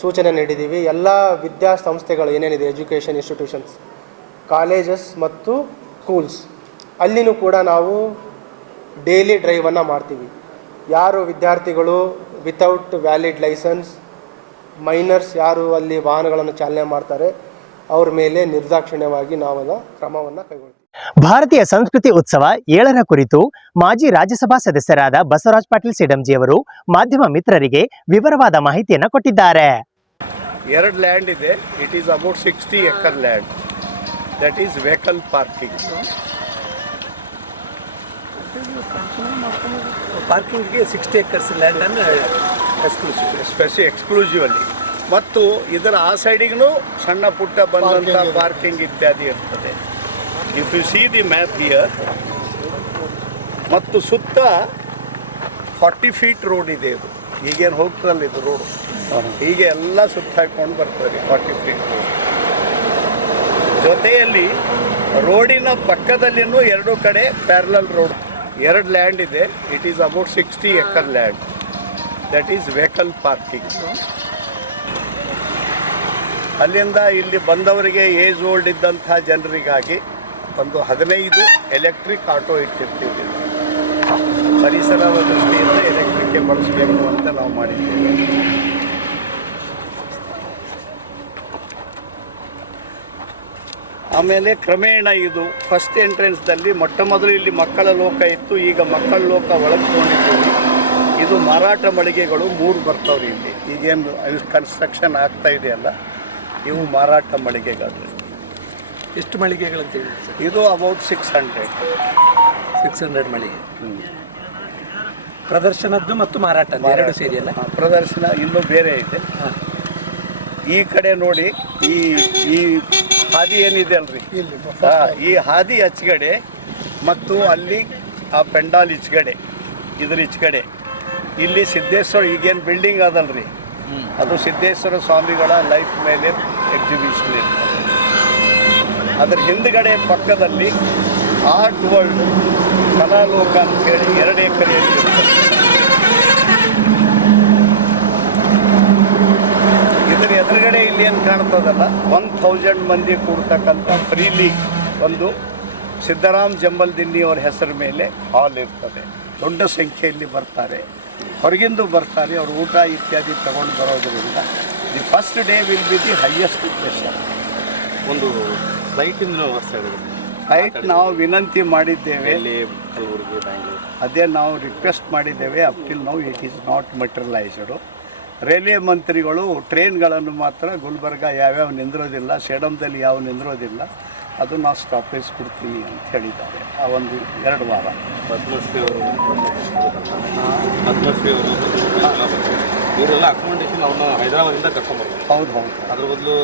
ಸೂಚನೆ ನೀಡಿದ್ದೀವಿ. ಎಲ್ಲ ವಿದ್ಯಾಸಂಸ್ಥೆಗಳು ಏನೇನಿದೆ, ಎಜುಕೇಷನ್ ಇನ್ಸ್ಟಿಟ್ಯೂಷನ್ಸ್, ಕಾಲೇಜಸ್ ಮತ್ತು ಸ್ಕೂಲ್ಸ್, ಅಲ್ಲಿನೂ ಕೂಡ ನಾವು ಡೈಲಿ ಡ್ರೈವನ್ನು ಮಾಡ್ತೀವಿ. ಯಾರು ವಿದ್ಯಾರ್ಥಿಗಳು ವಿತೌಟ್ ವ್ಯಾಲಿಡ್ ಲೈಸೆನ್ಸ್ ಮೈನರ್ಸ್ ಯಾರು ಅಲ್ಲಿ ವಾಹನಗಳನ್ನು ಚಾಲನೆ ಮಾಡ್ತಾರೆ ಅವ್ರ ಮೇಲೆ ನಿರ್ದಾಕ್ಷಿಣ್ಯವಾಗಿ ನಾವು ಕ್ರಮವನ್ನು ಕೈಗೊಳ್ತೀವಿ. ಭಾರತೀಯ ಸಂಸ್ಕೃತಿ ಉತ್ಸವ 7ರ ಕುರಿತು ಮಾಜಿ ರಾಜ್ಯಸಭಾ ಸದಸ್ಯರಾದ ಬಸವರಾಜ್ ಪಾಟೀಲ್ ಸಿಡಂಜಿ ಅವರು ಮಾಧ್ಯಮ ಮಿತ್ರರಿಗೆ ವಿವರವಾದ ಮಾಹಿತಿಯನ್ನು ಕೊಟ್ಟಿದ್ದಾರೆ. 2 ಲ್ಯಾಂಡ್ ಇದೆ. It is about 60 acre land. That is vehicle parking. ಪಾರ್ಕಿಂಗ್ಗೆ 60 ಎಕರ್ಸ್ ಲ್ಯಾಂಡನ್ನು ಎಕ್ಸ್ಕ್ಲೂಸಿವಲ್ಲಿ, ಮತ್ತು ಇದರ ಆ ಸೈಡಿಗೂ ಸಣ್ಣ ಪುಟ್ಟ ಬಂದಂಥ ಪಾರ್ಕಿಂಗ್ ಇತ್ಯಾದಿ ಇರ್ತದೆ. If U see the map here, ಮತ್ತು ಸುತ್ತ 40 ಫೀಟ್ ರೋಡ್ ಇದೆ. ಇದು ಈಗೇನು ಹೋಗ್ತದಲ್ಲ ಇದು ರೋಡು, ಹೀಗೆ ಎಲ್ಲ ಸುತ್ತ ಹಾಕೊಂಡು ಬರ್ತದೆ 40 ಫೀಟ್ ರೋಡ್. ಜೊತೆಯಲ್ಲಿ ರೋಡಿನ ಪಕ್ಕದಲ್ಲಿನೂ 2 ಕಡೆ ಪ್ಯಾರಲಲ್ ರೋಡ್. 2 ಲ್ಯಾಂಡ್ ಇದೆ. It is about 60 acre land. That is vehicle parking. ಅಲ್ಲಿಂದ ಇಲ್ಲಿ ಬಂದವರಿಗೆ ಏಜ್ ಓಲ್ಡ್ ಇದ್ದಂಥ ಜನರಿಗಾಗಿ ಒಂದು 15 ಎಲೆಕ್ಟ್ರಿಕ್ ಆಟೋ ಇಟ್ಟಿರ್ತೀವಿ. ಪರಿಸರದ ದೃಷ್ಟಿಯಿಂದ ಎಲೆಕ್ಟ್ರಿಕ್ಗೆ ಬಳಸಬೇಕು ಅಂತ ನಾವು ಮಾಡಿದ್ದೇವೆ. ಆಮೇಲೆ ಕ್ರಮೇಣ ಇದು ಫಸ್ಟ್ ಎಂಟ್ರೆನ್ಸ್ದಲ್ಲಿ ಮೊಟ್ಟ ಮೊದಲು ಇಲ್ಲಿ ಮಕ್ಕಳ ಲೋಕ ಇತ್ತು. ಈಗ ಮಕ್ಕಳ ಲೋಕ ಒಳಗೆ ತೊಗೊಂಡಿದ್ದೀವಿ. ಇದು ಮಾರಾಟ ಮಳಿಗೆಗಳು 3 ಬರ್ತಾವ್ರಿ ಇಲ್ಲಿ. ಈಗೇನು ಕನ್ಸ್ಟ್ರಕ್ಷನ್ ಆಗ್ತಾ ಇದೆಯಲ್ಲ, ಇವು ಮಾರಾಟ ಮಳಿಗೆಗಳು. ಎಷ್ಟು ಮಳಿಗೆಗಳಂತೇಳಿ ಸರ್? ಇದು ಅಬೌಟ್ 600 ಮಳಿಗೆ. ಪ್ರದರ್ಶನದ್ದು ಮತ್ತು ಮಾರಾಟ 2 ಸೇರಿಯಲ್ಲ? ಪ್ರದರ್ಶನ ಇನ್ನೂ ಬೇರೆ ಇದೆ. ಈ ಕಡೆ ನೋಡಿ, ಈ ಹಾದಿ ಏನಿದೆ ಅಲ್ರಿ, ಈ ಹಾದಿ ಆಚೆಗಡೆ ಮತ್ತು ಅಲ್ಲಿ ಆ ಪೆಂಡಾಲ್ ಈಚೆಗಡೆ, ಇದ್ರ ಈಚೆಗಡೆ ಇಲ್ಲಿ ಸಿದ್ದೇಶ್ವರ ಈಗೇನು ಬಿಲ್ಡಿಂಗ್ ಅದಲ್ರಿ, ಅದು ಸಿದ್ದೇಶ್ವರ ಸ್ವಾಮಿಗಳ ಲೈಫ್ ಮೇಲೆ ಎಕ್ಸಿಬಿಷನ್ ಇರ್ತದೆ. ಅದರ ಹಿಂದ್ಗಡೆ ಪಕ್ಕದಲ್ಲಿ ಆರ್ಟ್ ವರ್ಲ್ಡ್ ಕಲಾಲೋಕ ಅಂತೇಳಿ 2 ಎಕರೆಯಲ್ಲಿ ಇರ್ತದೆ. ಇದರ ಎದುರುಗಡೆ ಇಲ್ಲಿ ಏನು ಕಾಣ್ತದಲ್ಲ, 1000 ಮಂದಿ ಕೂಡ್ತಕ್ಕಂಥ ಫ್ರೀಲಿ ಒಂದು ಸಿದ್ದರಾಮ್ ಜಂಬಲ್ ದಿನ್ನಿಯವರ ಹೆಸರು ಮೇಲೆ ಹಾಲ್ ಇರ್ತದೆ. ದೊಡ್ಡ ಸಂಖ್ಯೆಯಲ್ಲಿ ಬರ್ತಾರೆ, ಹೊರಗಿಂದು ಬರ್ತಾರೆ. ಅವರು ಊಟ ಇತ್ಯಾದಿ ತಗೊಂಡು ಬರೋದರಿಂದ the first day will be the highest pressure. ಒಂದು ಫ್ಲೈಟಿಂದ ವ್ಯವಸ್ಥೆ ಇದೆ. ಫ್ಲೈಟ್ ನಾವು ವಿನಂತಿ ಮಾಡಿದ್ದೇವೆ, ಕಲಬುರಗಿ, ಬ್ಯಾಂಗ್ಳೂರು, ಅದೇ ನಾವು ರಿಕ್ವೆಸ್ಟ್ ಮಾಡಿದ್ದೇವೆ. Up till now it is not materialised. Railway ಮಂತ್ರಿಗಳು ಟ್ರೈನ್ಗಳನ್ನು ಮಾತ್ರ ಗುಲ್ಬರ್ಗ ಯಾವ್ಯಾವ ನಿಂದಿರೋದಿಲ್ಲ, ಸೇಡಂದಲ್ಲಿ ಯಾವ ನಿಂದಿರೋದಿಲ್ಲ, ಅದು ನಾವು ಸ್ಟಾಪೇಜ್ ಕೊಡ್ತೀವಿ ಅಂತ ಹೇಳಿದ್ದಾರೆ. ಆ ಒಂದು 2 ವಾರ. ಪದ್ಮಶ್ರೀ ಅವರು ಇವರೆಲ್ಲ ಅಕಾಮಿಡೇಷನ್ ಅವ್ರನ್ನ ಹೈದರಾಬಾದಿಂದ ಕರ್ಕೊಂಡ್ಬರ್ಬೋದು. ಹೌದು. ಅದ್ರ ಬದಲು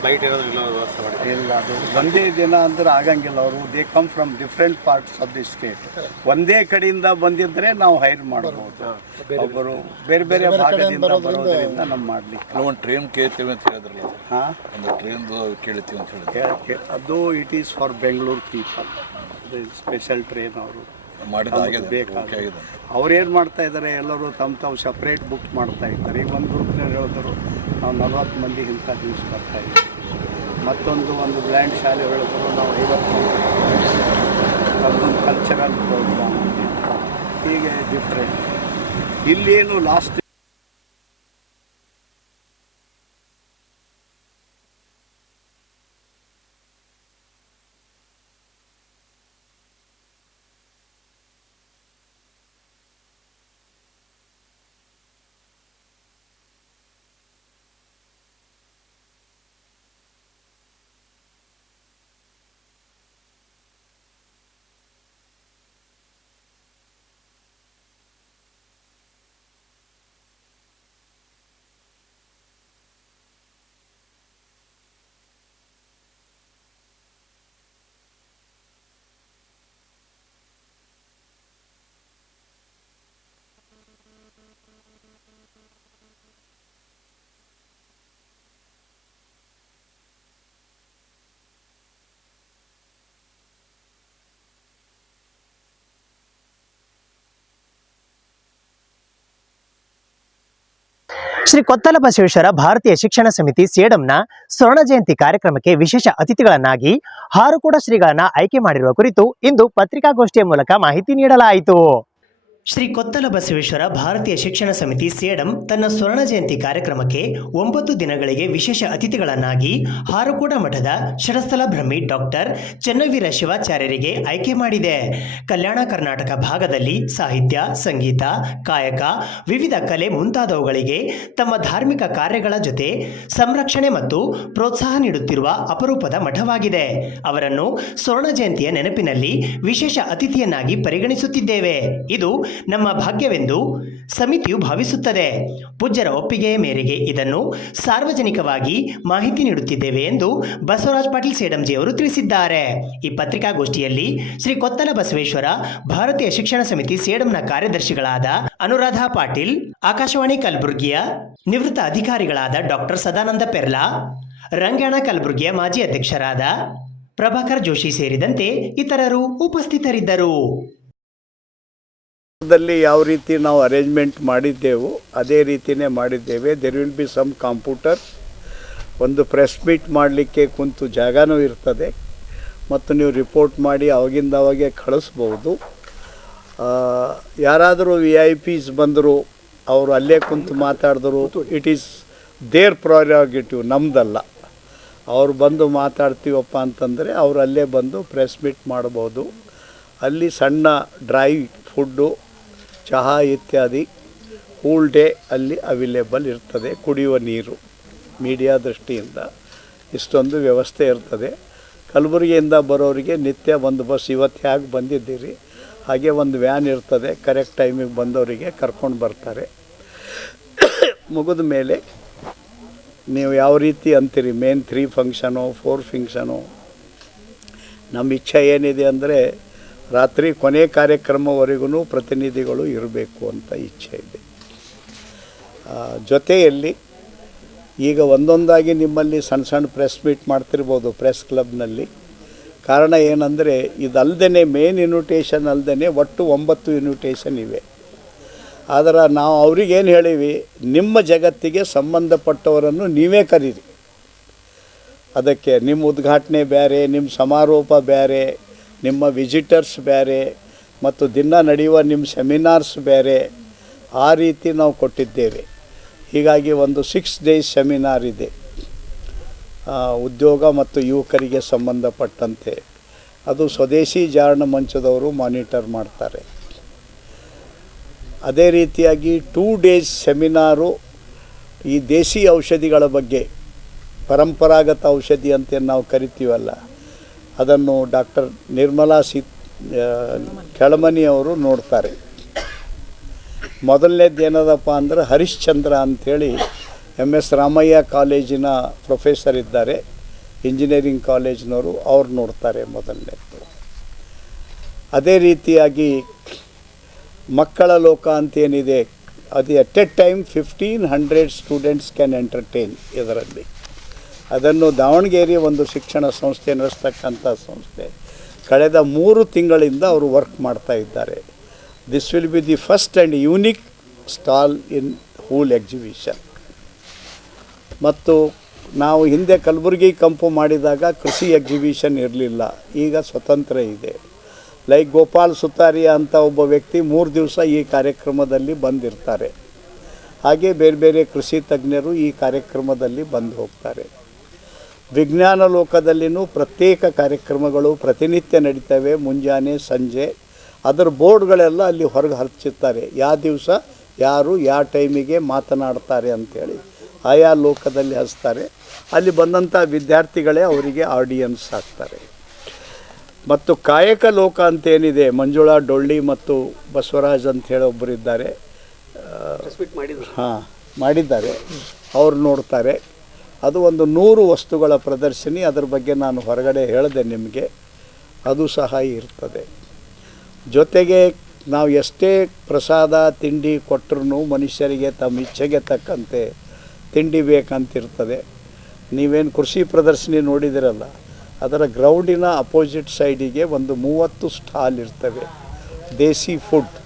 ಫ್ಲೈಟ್ ಏನಾದರೂ ಇಲ್ಲ ವ್ಯವಸ್ಥೆ ಮಾಡಿ ಇಲ್ಲ, ಅದು ಒಂದೇ ದಿನ ಅಂದ್ರೆ ಆಗಂಗಿಲ್ಲ. ಅವರು they come from different parts of the state. ಒಂದೇ ಕಡೆಯಿಂದ ಬಂದಿದ್ದರೆ ನಾವು ಹೈರ್ ಮಾಡ್ಬೋದು. ಒಬ್ಬರು ಬೇರೆ ಬೇರೆ ಭಾಗದಿಂದ ಬರೋದರಿಂದ ನಮ್ಮ ಮಾಡಲಿಕ್ಕೆ ಒಂದು ಟ್ರೈನ್ ಕೇಳ್ತೀವಿ ಅಂತ ಹೇಳಿದ್ರಲ್ಲ. ಹಾಂ, ಒಂದು ಟ್ರೈನ್ದು ಕೇಳ್ತೀವಿ ಅಂತ ಹೇಳಿದ್ರೆ ಅದು it is for Bengaluru people. ಅದು ಸ್ಪೆಷಲ್ ಟ್ರೈನ್ ಅವರು ಬೇಕಾಗಿದೆ. ಅವ್ರೇನು ಮಾಡ್ತಾ ಇದ್ದಾರೆ, ಎಲ್ಲರೂ ತಮ್ಮ ಸಪ್ರೇಟ್ ಬುಕ್ ಮಾಡ್ತಾ ಇದ್ದಾರೆ. ಈಗ ಒಂದು ಗ್ರೂಪ್ನಲ್ಲಿ ಹೇಳಿದ್ರು ನಾವು 40 ಮಂದಿ ಇಂಥ ದಿವಸ ಬರ್ತಾ ಇದ್ದೀವಿ. ಒಂದು ಬ್ಲ್ಯಾಂಡ್ ಶಾಲೆ ಹೇಳಿದ್ರು ನಾವು 50 ಮಂದಿ. ಅದೊಂದು ಕಲ್ಚರಲ್ ಪ್ರೋಗ್ರಾಮ್. ಹೀಗೆ ಡಿಫ್ರೆಂಟ್. ಇಲ್ಲೇನು ಲಾಸ್ಟ್ ಶ್ರೀ ಕೊತ್ತಲ ಬಸವೇಶ್ವರ ಭಾರತೀಯ ಶಿಕ್ಷಣ ಸಮಿತಿ ಸೇಡಂನ ಸ್ವರ್ಣ ಜಯಂತಿ ಕಾರ್ಯಕ್ರಮಕ್ಕೆ ವಿಶೇಷ ಅತಿಥಿಗಳನ್ನಾಗಿ ಹಾರುಕೂಡ ಶ್ರೀಗಳನ್ನ ಆಯ್ಕೆ ಮಾಡಿರುವ ಕುರಿತು ಇಂದು ಪತ್ರಿಕಾಗೋಷ್ಠಿಯ ಮೂಲಕ ಮಾಹಿತಿ ನೀಡಲಾಯಿತು. ಶ್ರೀ ಕೊತ್ತಲ ಬಸವೇಶ್ವರ ಭಾರತೀಯ ಶಿಕ್ಷಣ ಸಮಿತಿ ಸೇಡಂ ತನ್ನ ಸ್ವರ್ಣ ಜಯಂತಿ ಕಾರ್ಯಕ್ರಮಕ್ಕೆ 9 ದಿನಗಳಿಗೆ ವಿಶೇಷ ಅತಿಥಿಗಳನ್ನಾಗಿ ಹಾರುಕೂಡ ಮಠದ ಷಡಸ್ಥಲ ಬ್ರಹ್ಮಿ ಡಾಕ್ಟರ್ ಚೆನ್ನವೀರ ಶಿವಾಚಾರ್ಯರಿಗೆ ಆಯ್ಕೆ ಮಾಡಿದೆ. ಕಲ್ಯಾಣ ಕರ್ನಾಟಕ ಭಾಗದಲ್ಲಿ ಸಾಹಿತ್ಯ, ಸಂಗೀತ, ಕಾಯಕ, ವಿವಿಧ ಕಲೆ ಮುಂತಾದವುಗಳಿಗೆ ತಮ್ಮ ಧಾರ್ಮಿಕ ಕಾರ್ಯಗಳ ಜೊತೆ ಸಂರಕ್ಷಣೆ ಮತ್ತು ಪ್ರೋತ್ಸಾಹ ನೀಡುತ್ತಿರುವ ಅಪರೂಪದ ಮಠವಾಗಿದೆ. ಅವರನ್ನು ಸ್ವರ್ಣ ಜಯಂತಿಯ ನೆನಪಿನಲ್ಲಿ ವಿಶೇಷ ಅತಿಥಿಯನ್ನಾಗಿ ಪರಿಗಣಿಸುತ್ತಿದ್ದೇವೆ. ಇದು ನಮ್ಮ ಭಾಗ್ಯವೆಂದು ಸಮಿತಿಯು ಭಾವಿಸುತ್ತದೆ. ಪೂಜ್ಯರ ಒಪ್ಪಿಗೆಯ ಮೇರೆಗೆ ಇದನ್ನು ಸಾರ್ವಜನಿಕವಾಗಿ ಮಾಹಿತಿ ನೀಡುತ್ತಿದ್ದೇವೆ ಎಂದು ಬಸವರಾಜ್ ಪಾಟೀಲ್ ಸೇಡಂಜಿ ಅವರು ತಿಳಿಸಿದ್ದಾರೆ. ಈ ಪತ್ರಿಕಾಗೋಷ್ಠಿಯಲ್ಲಿ ಶ್ರೀ ಕೊತ್ತಲ ಬಸವೇಶ್ವರ ಭಾರತೀಯ ಶಿಕ್ಷಣ ಸಮಿತಿ ಸೇಡಂನ ಕಾರ್ಯದರ್ಶಿಗಳಾದ ಅನುರಾಧ ಪಾಟೀಲ್, ಆಕಾಶವಾಣಿ ಕಲಬುರಗಿಯ ನಿವೃತ್ತ ಅಧಿಕಾರಿಗಳಾದ ಡಾಕ್ಟರ್ ಸದಾನಂದ ಪೆರ್ಲಾ, ರಂಗಾಯಣ ಕಲಬುರಗಿಯ ಮಾಜಿ ಅಧ್ಯಕ್ಷರಾದ ಪ್ರಭಾಕರ್ ಜೋಶಿ ಸೇರಿದಂತೆ ಇತರರು ಉಪಸ್ಥಿತರಿದ್ದರು. ಯಾವ ರೀತಿ ನಾವು ಅರೇಂಜ್ಮೆಂಟ್ ಮಾಡಿದ್ದೆವು ಅದೇ ರೀತಿಯೇ ಮಾಡಿದ್ದೇವೆ. There will be some computer. ಒಂದು ಪ್ರೆಸ್ ಮೀಟ್ ಮಾಡಲಿಕ್ಕೆ ಕುಂತು ಜಾಗನೂ ಇರ್ತದೆ ಮತ್ತು ನೀವು ರಿಪೋರ್ಟ್ ಮಾಡಿ ಅವಾಗಿಂದ ಅವಾಗೆ ಕಳಿಸ್ಬೋದು. ಯಾರಾದರೂ VIPs ಬಂದರು, ಅವರು ಅಲ್ಲೇ ಕುಂತು ಮಾತಾಡಿದ್ರು, ಇಟ್ ಈಸ್ ದೇರ್ ಪ್ರೋರಾಗೇಟಿವ್, ನಮ್ಮದಲ್ಲ. ಅವ್ರು ಬಂದು ಮಾತಾಡ್ತೀವಪ್ಪ ಅಂತಂದರೆ ಅವರು ಅಲ್ಲೇ ಬಂದು ಪ್ರೆಸ್ ಮೀಟ್ ಮಾಡ್ಬೋದು. ಅಲ್ಲಿ ಸಣ್ಣ ಡ್ರೈ ಫುಡ್ಡು, ಚಹಾ ಇತ್ಯಾದಿ ಫುಲ್ ಡೇ ಅಲ್ಲಿ ಅವೈಲೇಬಲ್ ಇರ್ತದೆ. ಕುಡಿಯುವ ನೀರು, ಮೀಡಿಯಾ ದೃಷ್ಟಿಯಿಂದ ಇಷ್ಟೊಂದು ವ್ಯವಸ್ಥೆ ಇರ್ತದೆ. ಕಲಬುರಗಿಯಿಂದ ಬರೋರಿಗೆ ನಿತ್ಯ ಒಂದು ಬಸ್, ಇವತ್ತು ಹೇಗೆ ಬಂದಿದ್ದೀರಿ ಹಾಗೆ ಒಂದು ವ್ಯಾನ್ ಇರ್ತದೆ. ಕರೆಕ್ಟ್ ಟೈಮಿಗೆ ಬಂದವರಿಗೆ ಕರ್ಕೊಂಡು ಬರ್ತಾರೆ. ಮುಗಿದ ಮೇಲೆ ನೀವು ಯಾವ ರೀತಿ ಅಂತೀರಿ, ಮೇನ್ 3 ಫಂಕ್ಷನು 4 ಫಂಕ್ಷನು, ನಮ್ಮ ಇಚ್ಛೆ ಏನಿದೆ ಅಂದರೆ ರಾತ್ರಿ ಕೊನೆ ಕಾರ್ಯಕ್ರಮವರೆಗೂ ಪ್ರತಿನಿಧಿಗಳು ಇರಬೇಕು ಅಂತ ಇಚ್ಛೆ ಇದೆ. ಜೊತೆಯಲ್ಲಿ ಈಗ ಒಂದೊಂದಾಗಿ ನಿಮ್ಮಲ್ಲಿ ಸಣ್ಣ ಸಣ್ಣ ಪ್ರೆಸ್ ಮೀಟ್ ಮಾಡ್ತಿರ್ಬೋದು ಪ್ರೆಸ್ ಕ್ಲಬ್ನಲ್ಲಿ. ಕಾರಣ ಏನಂದರೆ ಇದಲ್ಲದೇ ಮೇನ್ ಇನ್ವಿಟೇಷನ್ ಅಲ್ಲದೇ ಒಟ್ಟು 9 ಇನ್ವಿಟೇಷನ್ ಇವೆ. ಆದರೆ ನಾವು ಅವ್ರಿಗೇನು ಹೇಳೀವಿ, ನಿಮ್ಮ ಜಗತ್ತಿಗೆ ಸಂಬಂಧಪಟ್ಟವರನ್ನು ನೀವೇ ಕರೀರಿ. ಅದಕ್ಕೆ ನಿಮ್ಮ ಉದ್ಘಾಟನೆ ಬೇರೆ, ನಿಮ್ಮ ಸಮಾರೋಪ ಬೇರೆ, ನಿಮ್ಮ ವಿಸಿಟರ್ಸ್ ಬೇರೆ ಮತ್ತು ದಿನ ನಡೆಯುವ ನಿಮ್ಮ ಸೆಮಿನಾರ್ಸ್ ಬೇರೆ, ಆ ರೀತಿ ನಾವು ಕೊಟ್ಟಿದ್ದೇವೆ. ಹೀಗಾಗಿ ಒಂದು 6 days ಸೆಮಿನಾರ್ ಇದೆ ಉದ್ಯೋಗ ಮತ್ತು ಯುವಕರಿಗೆ ಸಂಬಂಧಪಟ್ಟಂತೆ. ಅದು ಸ್ವದೇಶಿ ಜಾರಣ ಮಂಚದವರು ಮಾನಿಟರ್ ಮಾಡ್ತಾರೆ. ಅದೇ ರೀತಿಯಾಗಿ 2 days ಸೆಮಿನಾರು ಈ ದೇಸಿ ಔಷಧಿಗಳ ಬಗ್ಗೆ, ಪರಂಪರಾಗತ ಔಷಧಿ ಅಂತ ನಾವು ಕರಿತೀವಲ್ಲ, ಅದನ್ನು ಡಾಕ್ಟರ್ ನಿರ್ಮಲಾ ಕೆಳಮನಿ ಅವರು ನೋಡ್ತಾರೆ. ಮೊದಲನೇದು ಏನದಪ್ಪ ಅಂದರೆ ಹರಿಶ್ಚಂದ್ರ ಅಂಥೇಳಿ MS ರಾಮಯ್ಯ ಕಾಲೇಜಿನ ಪ್ರೊಫೆಸರ್ ಇದ್ದಾರೆ, ಇಂಜಿನಿಯರಿಂಗ್ ಕಾಲೇಜಿನವರು, ಅವ್ರು ನೋಡ್ತಾರೆ ಮೊದಲನೇದು. ಅದೇ ರೀತಿಯಾಗಿ ಮಕ್ಕಳ ಲೋಕ ಅಂತೇನಿದೆ, ಅದು at a time 1500 students can entertain ಇದರಲ್ಲಿ. ಅದನ್ನು ದಾವಣಗೆರೆ ಒಂದು ಶಿಕ್ಷಣ ಸಂಸ್ಥೆ ನಡೆಸ್ತಕ್ಕಂಥ ಸಂಸ್ಥೆ ಕಳೆದ 3 ತಿಂಗಳಿಂದ ಅವರು ವರ್ಕ್ ಮಾಡ್ತಾ ಇದ್ದಾರೆ. This will be the first and unique stall in whole exhibition. ಮತ್ತು ನಾವು ಹಿಂದೆ ಕಲಬುರಗಿ ಕಂಪು ಮಾಡಿದಾಗ ಕೃಷಿ ಎಕ್ಸಿಬಿಷನ್ ಇರಲಿಲ್ಲ, ಈಗ ಸ್ವತಂತ್ರ ಇದೆ. ಲೈಕ್ ಗೋಪಾಲ್ ಸುತಾರಿಯಾ ಅಂತ ಒಬ್ಬ ವ್ಯಕ್ತಿ 3 ದಿವಸ ಈ ಕಾರ್ಯಕ್ರಮದಲ್ಲಿ ಬಂದಿರ್ತಾರೆ. ಹಾಗೆ ಬೇರೆ ಬೇರೆ ಕೃಷಿ ತಜ್ಞರು ಈ ಕಾರ್ಯಕ್ರಮದಲ್ಲಿ ಬಂದು ಹೋಗ್ತಾರೆ. ವಿಜ್ಞಾನ ಲೋಕದಲ್ಲಿನೂ ಪ್ರತ್ಯೇಕ ಕಾರ್ಯಕ್ರಮಗಳು ಪ್ರತಿನಿತ್ಯ ನಡೀತವೆ, ಮುಂಜಾನೆ ಸಂಜೆ. ಅದರ ಬೋರ್ಡ್ಗಳೆಲ್ಲ ಅಲ್ಲಿ ಹೊರಗೆ ಹಚ್ಚಿರ್ತಾರೆ, ಯಾವ ದಿವಸ ಯಾರು ಯಾವ ಟೈಮಿಗೆ ಮಾತನಾಡ್ತಾರೆ ಅಂಥೇಳಿ ಆಯಾ ಲೋಕದಲ್ಲಿ ಹಚ್ತಾರೆ. ಅಲ್ಲಿ ಬಂದಂಥ ವಿದ್ಯಾರ್ಥಿಗಳೇ ಅವರಿಗೆ ಆಡಿಯನ್ಸ್ ಆಗ್ತಾರೆ. ಮತ್ತು ಕಾಯಕ ಲೋಕ ಅಂತೇನಿದೆ, ಮಂಜುಳಾ ಡೊಳ್ಳಿ ಮತ್ತು ಬಸವರಾಜ್ ಅಂಥೇಳಿ ಒಬ್ಬರಿದ್ದಾರೆ, ಮಾಡಿದ್ದಾರೆ, ಅವ್ರು ನೋಡ್ತಾರೆ. ಅದು ಒಂದು 100 ವಸ್ತುಗಳ ಪ್ರದರ್ಶನಿ. ಅದರ ಬಗ್ಗೆ ನಾನು ಹೊರಗಡೆ ಹೇಳಿದೆ ನಿಮಗೆ, ಅದು ಸಹ ಇರ್ತದೆ. ಜೊತೆಗೆ ನಾವು ಎಷ್ಟೇ ಪ್ರಸಾದ ತಿಂಡಿ ಕೊಟ್ಟರೂ ಮನುಷ್ಯರಿಗೆ ತಮ್ಮ ಇಚ್ಛೆಗೆ ತಕ್ಕಂತೆ ತಿಂಡಿ ಬೇಕಂತಿರ್ತದೆ. ನೀವೇನು ಕೃಷಿ ಪ್ರದರ್ಶನಿ ನೋಡಿದಿರಲ್ಲ, ಅದರ ಗ್ರೌಂಡಿನ ಅಪೋಸಿಟ್ ಸೈಡಿಗೆ ಒಂದು 30 ಸ್ಟಾಲ್ ಇರ್ತವೆ, ದೇಸಿ ಫುಡ್.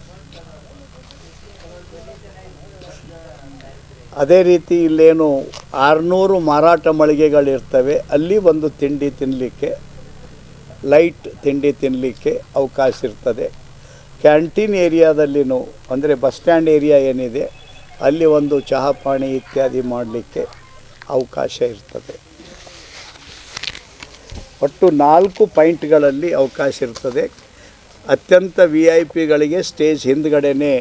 ಅದೇ ರೀತಿ ಇಲ್ಲೇನು 600 ಮಾರಾಟ ಮಳಿಗೆಗಳಿರ್ತವೆ, ಅಲ್ಲಿ ಒಂದು ತಿಂಡಿ ತಿನ್ನಲಿಕ್ಕೆ, ಲೈಟ್ ತಿಂಡಿ ತಿನ್ನಲಿಕ್ಕೆ ಅವಕಾಶ ಇರ್ತದೆ. ಕ್ಯಾಂಟೀನ್ ಏರಿಯಾದಲ್ಲಿನೂ, ಅಂದರೆ ಬಸ್ ಸ್ಟ್ಯಾಂಡ್ ಏರಿಯಾ ಏನಿದೆ ಅಲ್ಲಿ ಒಂದು ಚಹಾ ಪಾನಿ ಇತ್ಯಾದಿ ಮಾಡಲಿಕ್ಕೆ ಅವಕಾಶ ಇರ್ತದೆ. ಒಟ್ಟು 4 ಪಾಯಿಂಟ್ಗಳಲ್ಲಿ ಅವಕಾಶ ಇರ್ತದೆ. ಅತ್ಯಂತ VIP ಸ್ಟೇಜ್ ಹಿಂದ್ಗಡೆನೇ